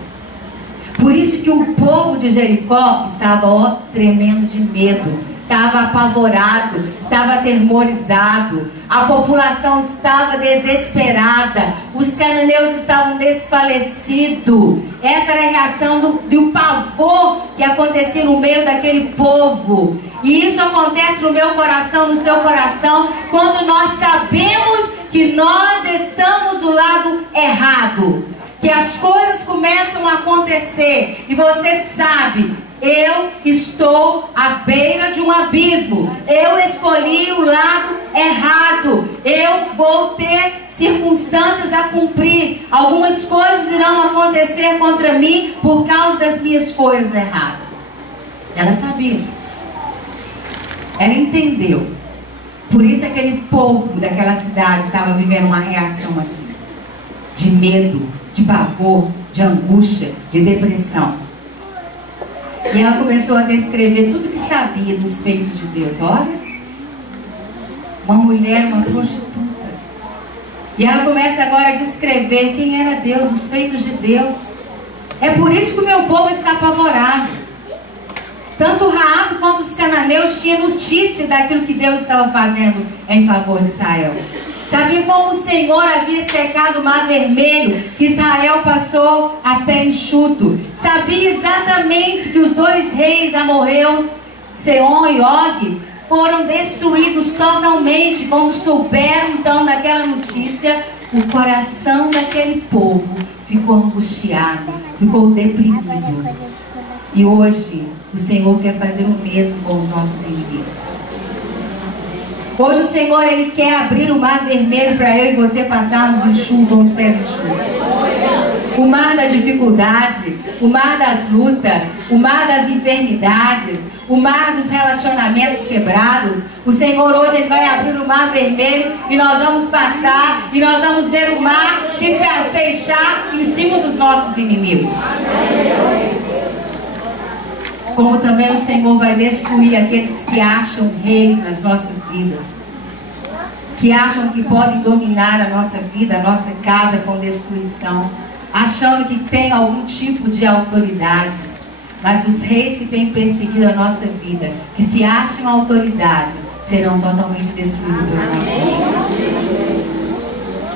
Por isso que o povo de Jericó estava tremendo de medo, estava apavorado, estava atemorizado, a população estava desesperada, os cananeus estavam desfalecidos. Essa era a reação do pavor que acontecia no meio daquele povo. E isso acontece no meu coração, no seu coração, quando nós sabemos que nós estamos do lado errado, que as coisas começam a acontecer e você sabe: eu estou à beira de um abismo, eu escolhi o lado errado, eu vou ter circunstâncias a cumprir, algumas coisas irão acontecer contra mim por causa das minhas escolhas erradas. Ela sabia disso, ela entendeu. Por isso aquele povo daquela cidade estava vivendo uma reação assim, de medo, de pavor, de angústia, de depressão. E ela começou a descrever tudo que sabia dos feitos de Deus. Olha, uma mulher, uma prostituta. E ela começa agora a descrever quem era Deus, os feitos de Deus. É por isso que o meu povo está apavorado. Tanto Raabe quanto os cananeus tinham notícia daquilo que Deus estava fazendo em favor de Israel. Sabia como o Senhor havia secado o mar vermelho, que Israel passou a pé enxuto. Sabia exatamente que os dois reis amorreus, Seom e Og, foram destruídos totalmente. Quando souberam então daquela notícia, o coração daquele povo ficou angustiado, ficou deprimido. E hoje o Senhor quer fazer o mesmo com os nossos inimigos. Hoje o Senhor, Ele quer abrir o mar vermelho para eu e você passarmos enxuto, com os pés enxutos. O mar da dificuldade, o mar das lutas, o mar das enfermidades, o mar dos relacionamentos quebrados. O Senhor hoje Ele vai abrir o mar vermelho e nós vamos passar e nós vamos ver o mar se fechar em cima dos nossos inimigos. Como também o Senhor vai destruir aqueles que se acham reis nas nossas vidas, que acham que podem dominar a nossa vida, a nossa casa com destruição, achando que tem algum tipo de autoridade. Mas os reis que têm perseguido a nossa vida, que se acham autoridade, serão totalmente destruídos pelo nosso Deus.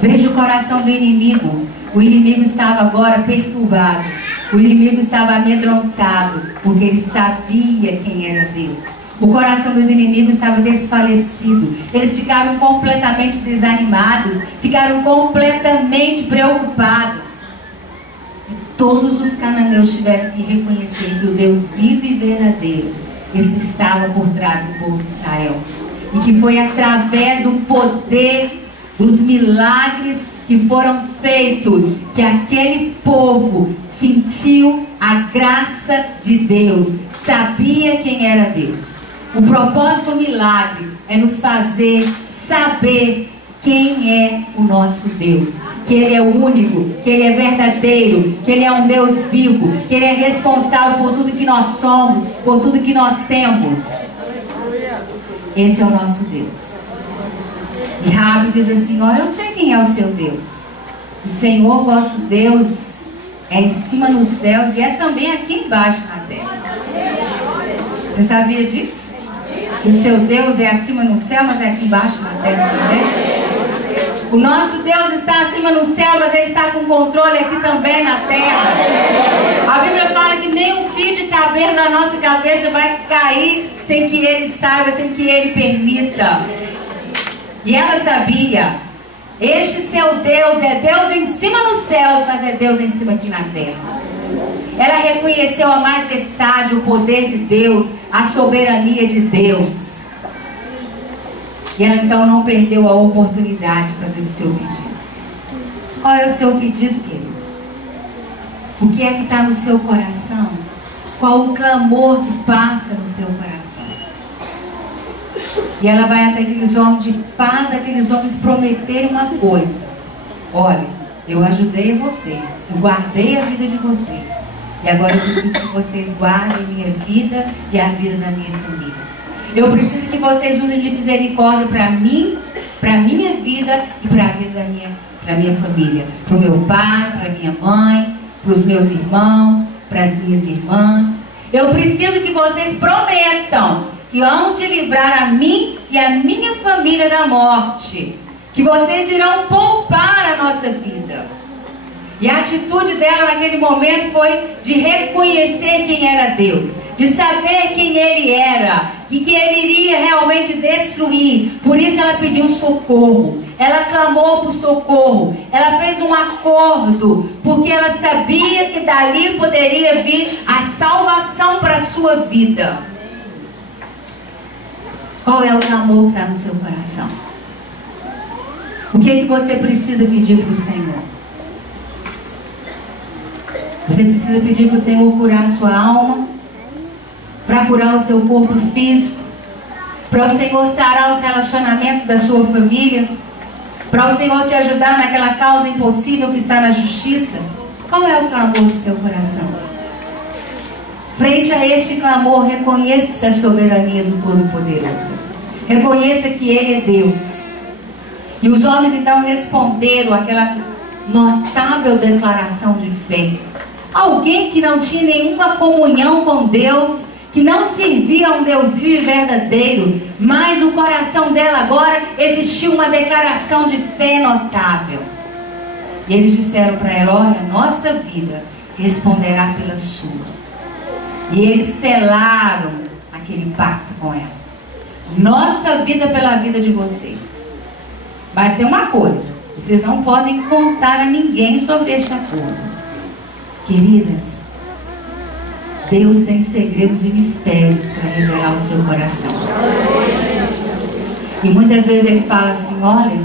Veja o coração do inimigo. O inimigo estava agora perturbado. O inimigo estava amedrontado, porque ele sabia quem era Deus. O coração dos inimigos estava desfalecido. Eles ficaram completamente desanimados, ficaram completamente preocupados. E todos os cananeus tiveram que reconhecer que o Deus vivo e verdadeiro estava por trás do povo de Israel. E que foi através do poder, dos milagres que foram feitos, que aquele povo sentiu a graça de Deus, sabia quem era Deus. O propósito do milagre é nos fazer saber quem é o nosso Deus, que Ele é o único, que Ele é verdadeiro, que Ele é um Deus vivo, que Ele é responsável por tudo que nós somos, por tudo que nós temos. Esse é o nosso Deus. E Raabe diz assim: ó, eu sei quem é o seu Deus. O Senhor vosso Deus é em cima nos céus e é também aqui embaixo na terra. Você sabia disso? Que o seu Deus é acima no céu, mas é aqui embaixo na terra também? O nosso Deus está acima no céu, mas Ele está com controle aqui também na terra. A Bíblia fala que nem um fio de cabelo na nossa cabeça vai cair sem que Ele saiba, sem que Ele permita. E ela sabia. Este seu Deus é Deus em cima nos céus, mas é Deus em cima aqui na terra. Ela reconheceu a majestade, o poder de Deus, a soberania de Deus. E ela então não perdeu a oportunidade de fazer o seu pedido. Qual é o seu pedido, querido? O que é que está no seu coração? Qual o clamor que passa no seu coração? E ela vai até aqueles homens de paz, aqueles homens prometerem uma coisa: olha, eu ajudei vocês, eu guardei a vida de vocês, e agora eu preciso que vocês guardem minha vida e a vida da minha família. Eu preciso que vocês usem de misericórdia para mim para a minha vida e para a vida da minha família. Para o meu pai, para a minha mãe, para os meus irmãos, para as minhas irmãs. Eu preciso que vocês prometam que hão de livrar a mim e a minha família da morte. Que vocês irão poupar a nossa vida. E a atitude dela naquele momento foi de reconhecer quem era Deus, de saber quem Ele era, que Ele iria realmente destruir. Por isso ela pediu socorro, ela clamou por socorro, ela fez um acordo, porque ela sabia que dali poderia vir a salvação para a sua vida. Qual é o clamor que está no seu coração? O que é que você precisa pedir para o Senhor? Você precisa pedir para o Senhor curar a sua alma, para curar o seu corpo físico, para o Senhor sarar os relacionamentos da sua família, para o Senhor te ajudar naquela causa impossível que está na justiça. Qual é o clamor do seu coração? Frente a este clamor, reconheça a soberania do Todo-Poderoso. Reconheça que Ele é Deus. E os homens então responderam aquela notável declaração de fé. Alguém que não tinha nenhuma comunhão com Deus, que não servia a um Deus vivo e verdadeiro, mas no coração dela agora existia uma declaração de fé notável. E eles disseram para ela: olha, nossa vida responderá pela sua. E eles selaram aquele pacto com ela: nossa vida pela vida de vocês. Mas tem uma coisa: vocês não podem contar a ninguém sobre este acordo. Queridas, Deus tem segredos e mistérios para revelar o seu coração. E muitas vezes Ele fala assim: olha,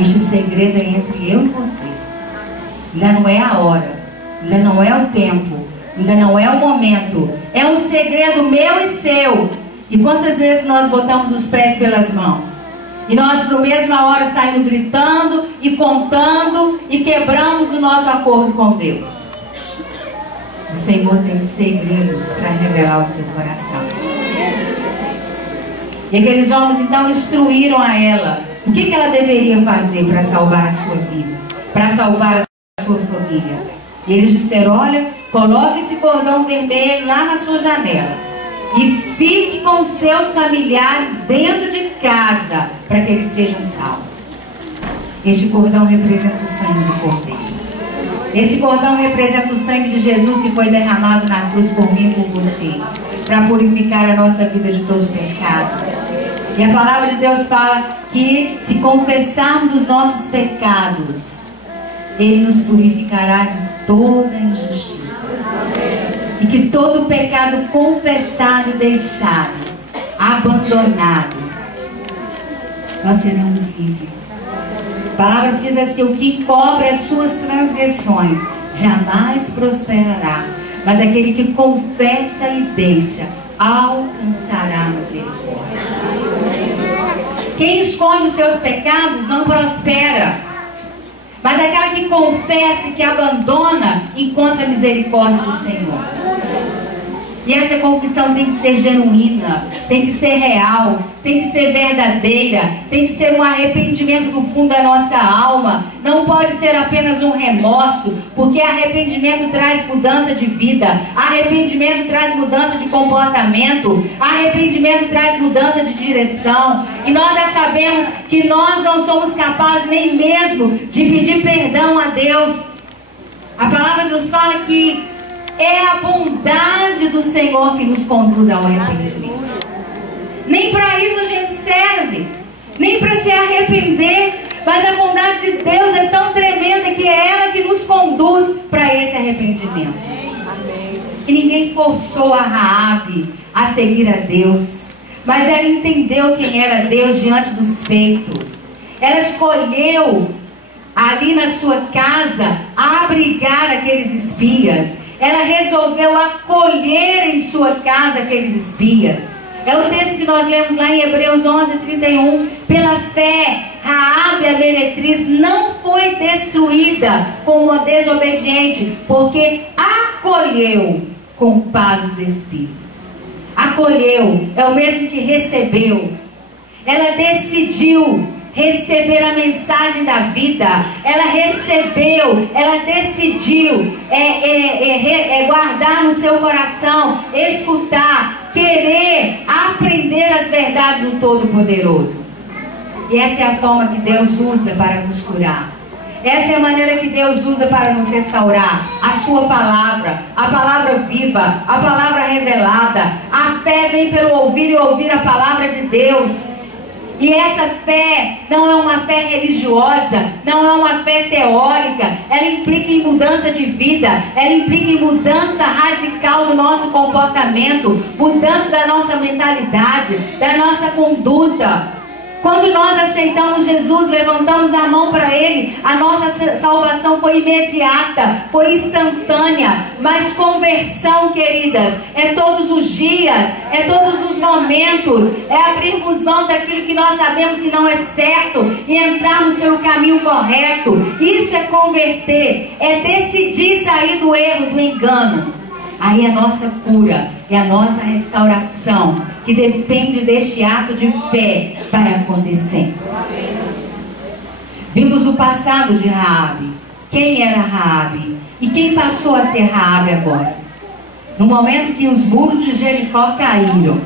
este segredo é entre eu e você. Ainda não é a hora, ainda não é o tempo, ainda não é o momento. É um segredo meu e seu. E quantas vezes nós botamos os pés pelas mãos? E nós, por mesma hora, saímos gritando e contando e quebramos o nosso acordo com Deus. O Senhor tem segredos para revelar o seu coração. E aqueles homens então instruíram a ela o que ela deveria fazer para salvar a sua vida, para salvar a sua família. E eles disseram: olha, coloque esse cordão vermelho lá na sua janela e fique com seus familiares dentro de casa para que eles sejam salvos. Este cordão representa o sangue do Cordeiro. Esse cordão representa o sangue de Jesus que foi derramado na cruz por mim e por você, para purificar a nossa vida de todo pecado. E a palavra de Deus fala que se confessarmos os nossos pecados, Ele nos purificará de toda injustiça. E que todo pecado confessado e deixado, abandonado, nós seremos livres. A palavra diz assim: o que encobre as suas transgressões jamais prosperará, mas aquele que confessa e deixa alcançará a misericórdia. Quem esconde os seus pecados não prospera, mas aquela que confessa e que abandona encontra a misericórdia do Senhor. E essa confissão tem que ser genuína, tem que ser real, tem que ser verdadeira, tem que ser um arrependimento do fundo da nossa alma. Não pode ser apenas um remorso, porque arrependimento traz mudança de vida, arrependimento traz mudança de comportamento, arrependimento traz mudança de direção. E nós já sabemos que nós não somos capazes nem mesmo de pedir perdão a Deus. A palavra nos fala que é a bondade do Senhor que nos conduz ao arrependimento. Nem para isso a gente serve, nem para se arrepender, mas a bondade de Deus é tão tremenda que é ela que nos conduz para esse arrependimento. E ninguém forçou a Raabe a seguir a Deus, mas ela entendeu quem era Deus diante dos feitos. Ela escolheu ali na sua casa abrigar aqueles espias. Ela resolveu acolher em sua casa aqueles espias. É o texto que nós lemos lá em Hebreus 11:31. Pela fé, Raabe, a meretriz, não foi destruída como a desobediente, porque acolheu com paz os espias. Acolheu é o mesmo que recebeu. Ela decidiu receber a mensagem da vida. Ela recebeu, ela decidiu guardar no seu coração, escutar, querer aprender as verdades do Todo-Poderoso. E essa é a forma que Deus usa para nos curar. Essa é a maneira que Deus usa para nos restaurar. A sua palavra, a palavra viva, a palavra revelada. A fé vem pelo ouvir e ouvir a palavra de Deus. E essa fé não é uma fé religiosa, não é uma fé teórica. Ela implica em mudança de vida, ela implica em mudança radical do nosso comportamento, mudança da nossa mentalidade, da nossa conduta. Quando nós aceitamos Jesus, levantamos a mão para Ele, a nossa salvação foi imediata, foi instantânea. Mas conversão, queridas, é todos os dias, é todos os momentos, é abrirmos mão daquilo que nós sabemos que não é certo e entrarmos pelo caminho correto. Isso é converter, é decidir sair do erro, do engano. Aí a nossa cura e a nossa restauração, que depende deste ato de fé, vai acontecer. Vimos o passado de Raabe. Quem era Raabe? E quem passou a ser Raabe agora? No momento que os muros de Jericó caíram,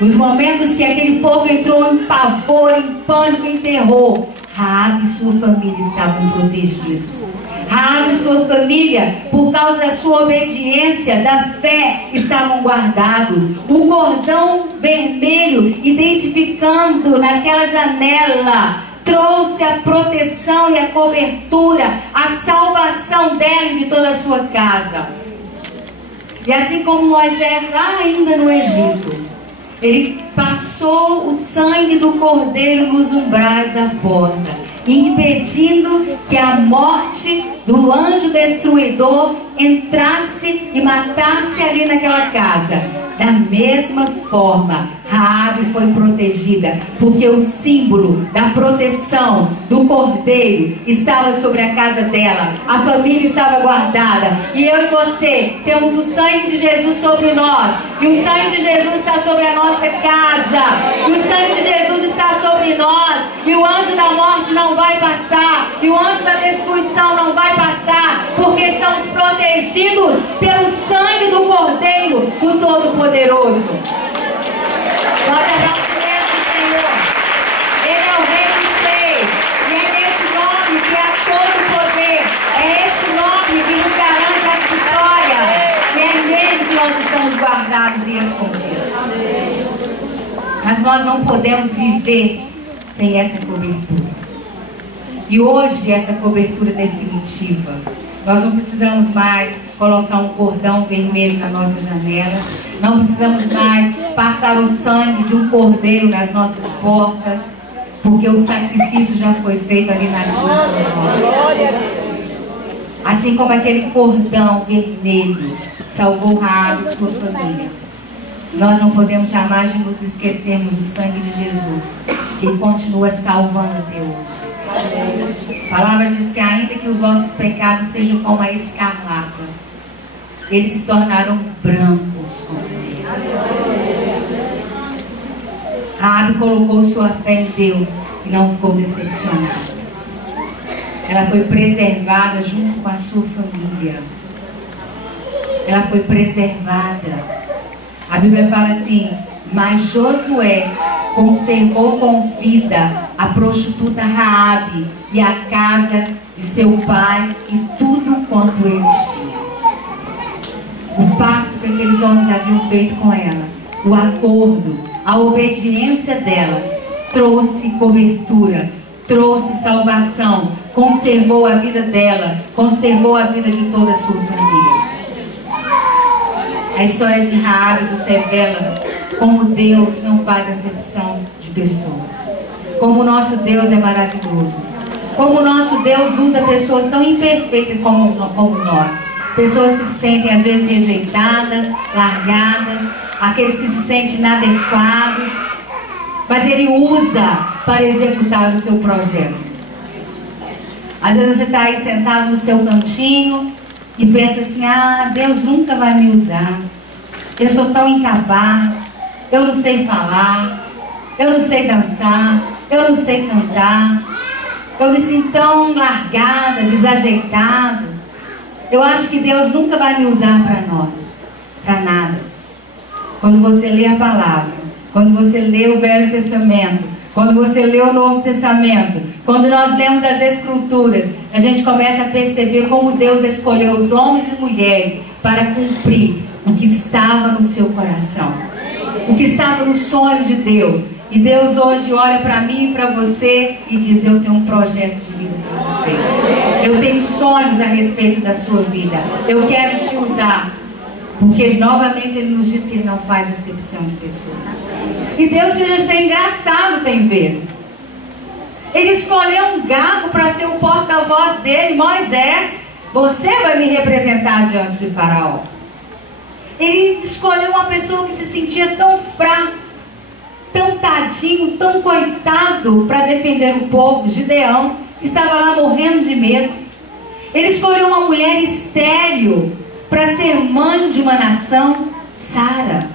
nos momentos que aquele povo entrou em pavor, em pânico, em terror, Raabe e sua família estavam protegidos. Raabe e sua família, por causa da sua obediência, da fé, estavam guardados. O cordão vermelho, identificando naquela janela, trouxe a proteção e a cobertura, a salvação dela e de toda a sua casa. E assim como Moisés, lá ainda no Egito, ele passou o sangue do cordeiro nos umbrais da porta, impedindo que a morte do anjo destruidor entrasse e matasse ali naquela casa. Da mesma forma, Raabe foi protegida, porque o símbolo da proteção do cordeiro estava sobre a casa dela, a família estava guardada, e eu e você temos o sangue de Jesus sobre nós, e o sangue de Jesus está sobre a nossa casa, e o sangue de Jesus está sobre nós, e o anjo da morte não vai passar, e o anjo da destruição não vai passar, porque estamos protegidos pelo sangue do cordeiro do Todo-Poderoso. Nós agradecemos o Senhor. Ele é o Rei dos Reis. E é neste nome que há todo o poder. É este nome que nos garante a vitória. E é nele que nós estamos guardados e escondidos. Mas nós não podemos viver sem essa cobertura. E hoje essa cobertura definitiva. Nós não precisamos mais colocar um cordão vermelho na nossa janela. Não precisamos mais passar o sangue de um cordeiro nas nossas portas, porque o sacrifício já foi feito ali na cruz por nós. Assim como aquele cordão vermelho salvou Raabe e sua família, nós não podemos jamais nos esquecermos do sangue de Jesus, que continua salvando até hoje. A palavra diz que ainda que os vossos pecados sejam como a escarlata, eles se tornaram brancos como neve. Raabe colocou sua fé em Deus e não ficou decepcionada. Ela foi preservada junto com a sua família. Ela foi preservada. A Bíblia fala assim: mas Josué conservou com vida a prostituta Raabe e a casa de seu pai e tudo quanto ele tinha. O pacto que aqueles homens haviam feito com ela, o acordo, a obediência dela, trouxe cobertura, trouxe salvação, conservou a vida dela, conservou a vida de toda a sua família. A história de Raabe nos revela como Deus não faz acepção de pessoas. Como o nosso Deus é maravilhoso. Como o nosso Deus usa pessoas tão imperfeitas como nós. Pessoas que se sentem às vezes rejeitadas, largadas, aqueles que se sentem inadequados. Mas Ele usa para executar o seu projeto. Às vezes você está aí sentado no seu cantinho e pensa assim: ah, Deus nunca vai me usar. Eu sou tão incapaz. Eu não sei falar. Eu não sei dançar. eu não sei cantar, eu me sinto tão largada, desajeitada. Eu acho que Deus nunca vai me usar para nós, para nada. Quando você lê a palavra, quando você lê o Velho Testamento, quando você lê o Novo Testamento, quando nós lemos as Escrituras, a gente começa a perceber como Deus escolheu os homens e mulheres para cumprir o que estava no seu coração, o que estava no sonho de Deus. E Deus hoje olha para mim e para você e diz: eu tenho um projeto de vida para você, eu tenho sonhos a respeito da sua vida, eu quero te usar. Porque novamente Ele nos diz que Ele não faz acepção de pessoas. E Deus seja ser engraçado tem vezes. Ele escolheu um gago para ser o porta-voz dele. Moisés, você vai me representar diante de Faraó. Ele escolheu uma pessoa que se sentia tão fraco, tão tadinho, tão coitado, para defender o povo. Gideão, que estava lá morrendo de medo. Ele escolheu uma mulher estéril para ser mãe de uma nação, Sara.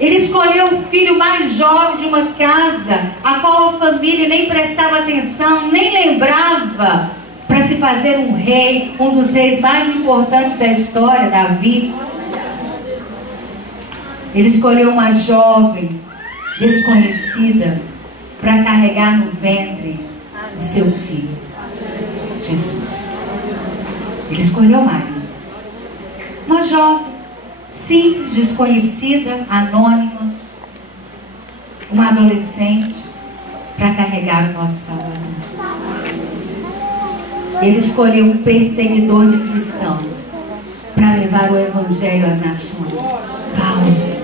Ele escolheu o filho mais jovem de uma casa, a qual a família nem prestava atenção, nem lembrava, para se fazer um rei, um dos reis mais importantes da história, Davi. Ele escolheu uma jovem, desconhecida, para carregar no ventre o seu filho, Jesus. Ele escolheu Maria, uma jovem, simples, desconhecida, anônima, uma adolescente, para carregar o nosso Salvador. Ele escolheu um perseguidor de cristãos para levar o Evangelho às nações, Paulo.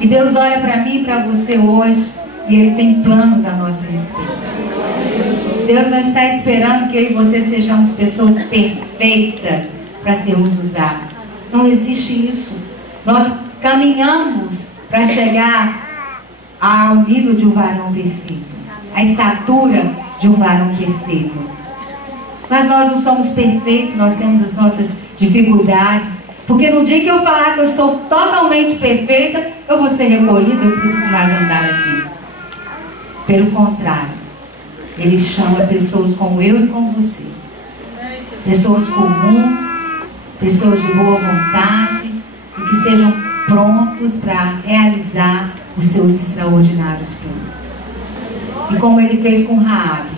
E Deus olha para mim e para você hoje e Ele tem planos a nosso respeito. Deus não está esperando que eu e você sejamos pessoas perfeitas para sermos usados. Não existe isso. Nós caminhamos para chegar ao nível de um varão perfeito, a estatura de um varão perfeito. Mas nós não somos perfeitos, nós temos as nossas dificuldades. Porque no dia que eu falar que eu sou totalmente perfeita, eu vou ser recolhida, eu não preciso mais andar aqui. Pelo contrário, Ele chama pessoas como eu e como você. Pessoas comuns, pessoas de boa vontade e que estejam prontos para realizar os seus extraordinários planos. E como Ele fez com Raabe,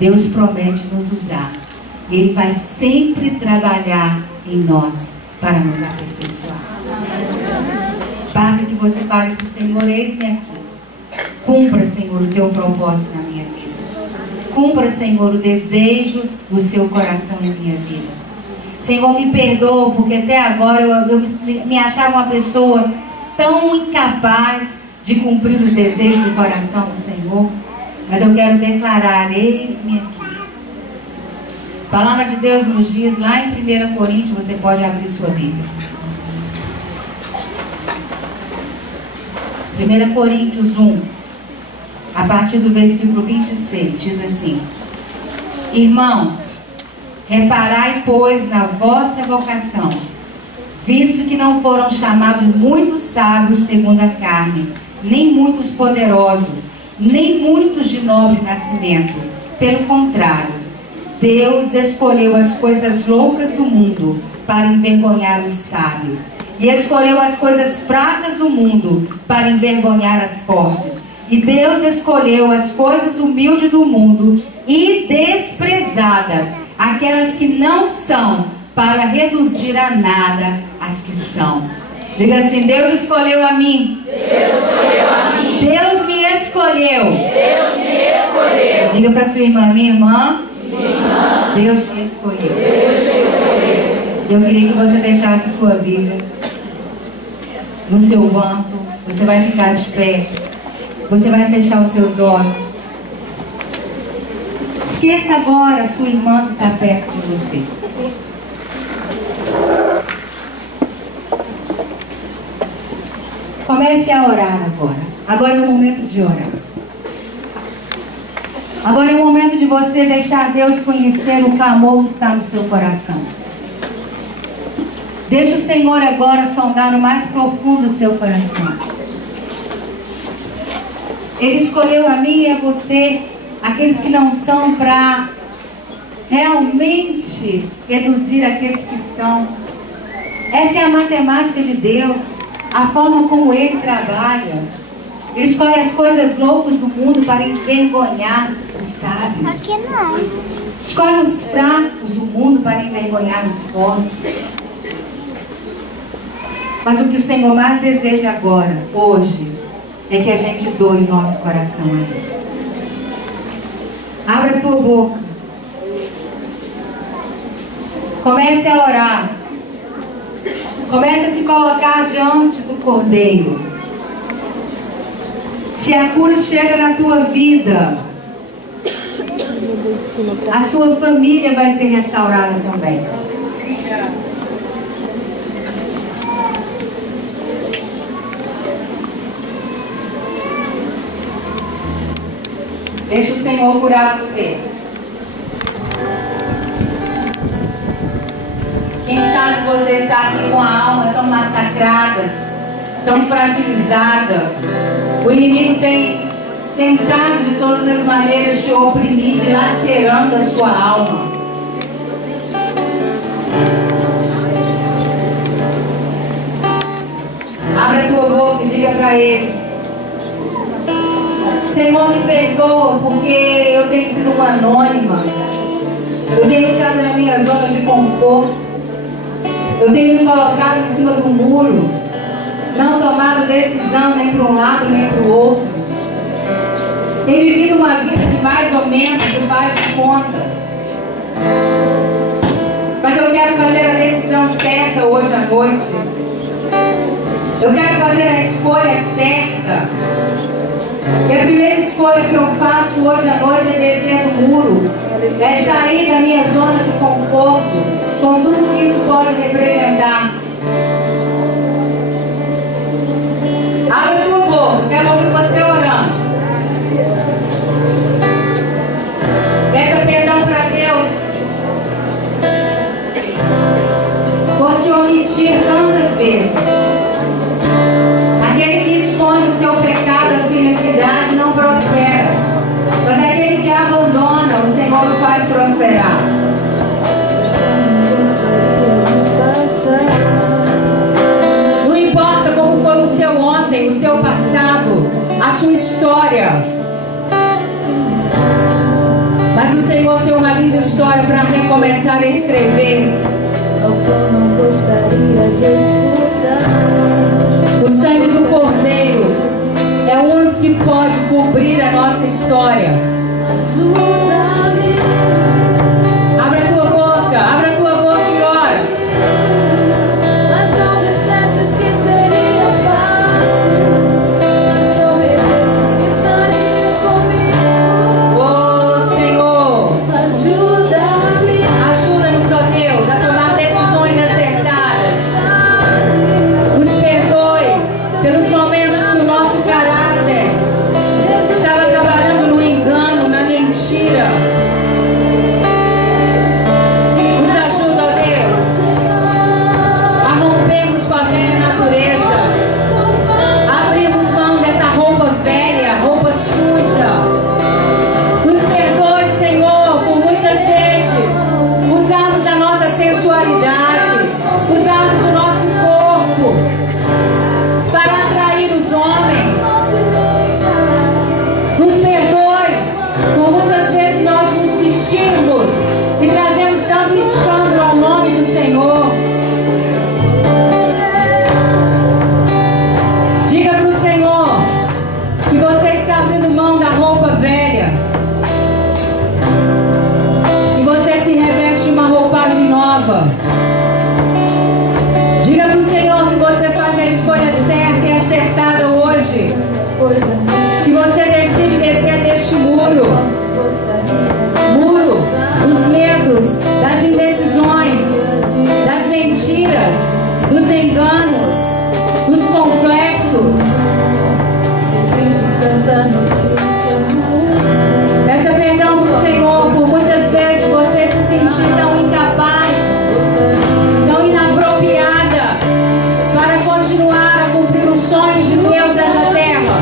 Deus promete nos usar. Ele vai sempre trabalhar em nós para nos aperfeiçoar. Basta que você fale assim: Senhor, eis-me aqui. Cumpra, Senhor, o teu propósito na minha vida. Cumpra, Senhor, o desejo do seu coração em minha vida. Senhor, me perdoa, porque até agora eu me achava uma pessoa tão incapaz de cumprir os desejos do coração do Senhor. Mas eu quero declarar: eis-me aqui. A palavra de Deus nos diz lá em 1 Coríntios, você pode abrir sua Bíblia. 1 Coríntios 1, a partir do versículo 26, diz assim: Irmãos, reparai, pois, na vossa vocação, visto que não foram chamados muitos sábios segundo a carne, nem muitos poderosos, nem muitos de nobre nascimento. Pelo contrário, Deus escolheu as coisas loucas do mundo para envergonhar os sábios, e escolheu as coisas fracas do mundo para envergonhar as fortes. E Deus escolheu as coisas humildes do mundo e desprezadas, aquelas que não são, para reduzir a nada as que são. Diga assim: Deus escolheu a mim. Deus escolheu a mim. Deus me escolheu. Deus me escolheu. Diga para sua irmã: minha irmã, Deus te escolheu. Deus te escolheu. Eu queria que você deixasse sua Bíblia no seu banco. Você vai ficar de pé. Você vai fechar os seus olhos. Esqueça agora a sua irmã que está perto de você. Comece a orar agora. Agora é o momento de orar. Agora é o momento de você deixar Deus conhecer o clamor que está no seu coração. Deixe o Senhor agora sondar no mais profundo do seu coração. Ele escolheu a mim e a você, aqueles que não são, para realmente reduzir aqueles que são. Essa é a matemática de Deus, a forma como Ele trabalha. Ele escolhe as coisas loucas do mundo para envergonhar os sábios. Aqui não. Escolhe os fracos do mundo para envergonhar os fortes. Mas o que o Senhor mais deseja agora, hoje, é que a gente doe o nosso coração a Ele. Abra a tua boca. Comece a orar. Comece a se colocar diante do Cordeiro. Se a cura chega na tua vida, a sua família vai ser restaurada também. Deixa o Senhor curar você. Quem sabe você está aqui com a alma tão massacrada, tão fragilizada. O inimigo tem tentado de todas as maneiras te oprimir, dilacerando a sua alma. Abra a tua boca e diga para Ele: Senhor, me perdoa, porque eu tenho sido uma anônima. Eu tenho estado na minha zona de conforto. Eu tenho me colocado em cima do muro, não tomado decisão nem para um lado nem para o outro. Tenho vivido uma vida de mais ou menos, de faz de conta. Mas eu quero fazer a decisão certa hoje à noite. Eu quero fazer a escolha certa. E a primeira escolha que eu faço hoje à noite é descer do muro, é sair da minha zona de conforto, com tudo que isso pode representar. Abre a tua boca, quero ouvir você orando. Peça perdão para Deus por se omitir tantas vezes. Aquele que esconde o seu pecado, a sua iniquidade, não prospera. Mas aquele que abandona, o Senhor o faz prosperar. Não importa como foi o seu ontem, o seu passado, a sua história. Mas o Senhor tem uma linda história para recomeçar a escrever. O sangue do Cordeiro é o único que pode cobrir a nossa história. Abre a tua boca e ora. Mas não dissestes que seria fácil, mas prometestes que estarias comigo. Oh Senhor, Ajuda-me, ajuda-nos, ó Deus, a tomar decisões acertadas. Nos perdoe pelos momentos que o nosso caráter estava trabalhando no engano, na mentira. Nos ajuda, ó Deus, a rompermos com a velha natureza, abrirmos mão dessa roupa velha, roupa suja. Nos perdoe, Senhor, por muitas vezes usarmos a nossa sensualidade, usarmos o nosso corpo para atrair os homens. Nos perdoe por muitas vezes nós nos vestirmos e trazemos tanto escândalo ao nome do Senhor. Diga para o Senhor que você está abrindo mão da roupa velha e você se reveste de uma roupagem nova. Diga para o Senhor que você faz a escolha certa e acertada hoje. Que você decide descer deste muro dos medos, das indecisões, das mentiras, dos enganos, dos complexos. Peça perdão para o Senhor por muitas vezes você se sentir tão incapaz, tão inapropriada para continuar a cumprir os sonhos de Deus nessa terra.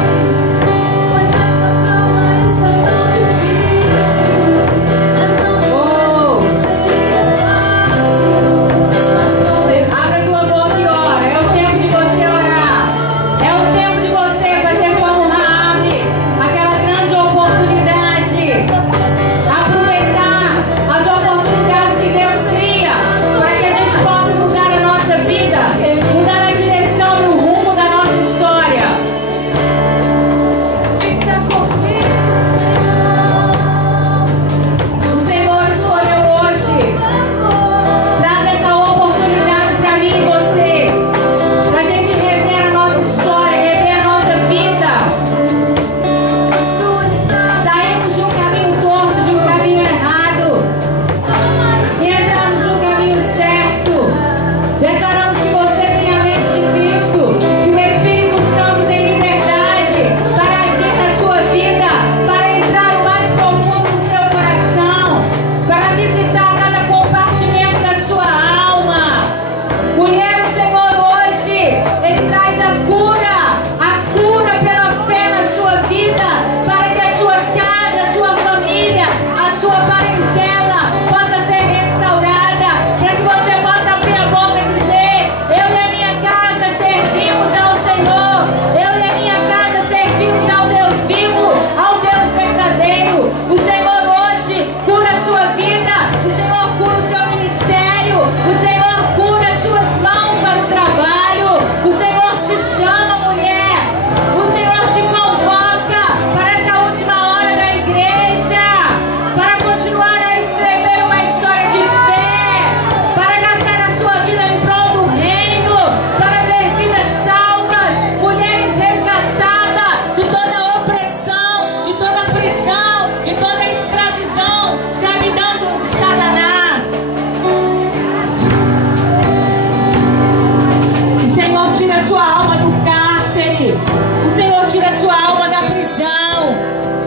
tira a sua alma do cárcere. O Senhor tira a sua alma da prisão.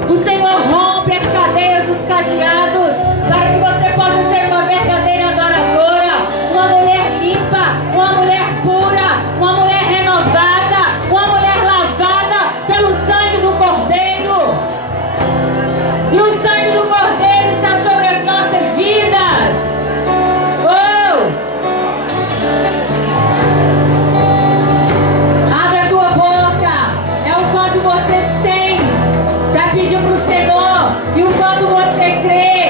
O Senhor rompe as cadeias dos cadeados para que você possa ser uma verdadeira adoradora, uma mulher limpa, uma mulher pura, uma mulher renovada, uma mulher lavada pelo sangue do Cordeiro. E o sangue do Cordeiro está sobre as nossas vidas. Oh! Abre a tua boca. É o quanto você tem para pedir para o Senhor e o quanto você crê.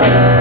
Deus.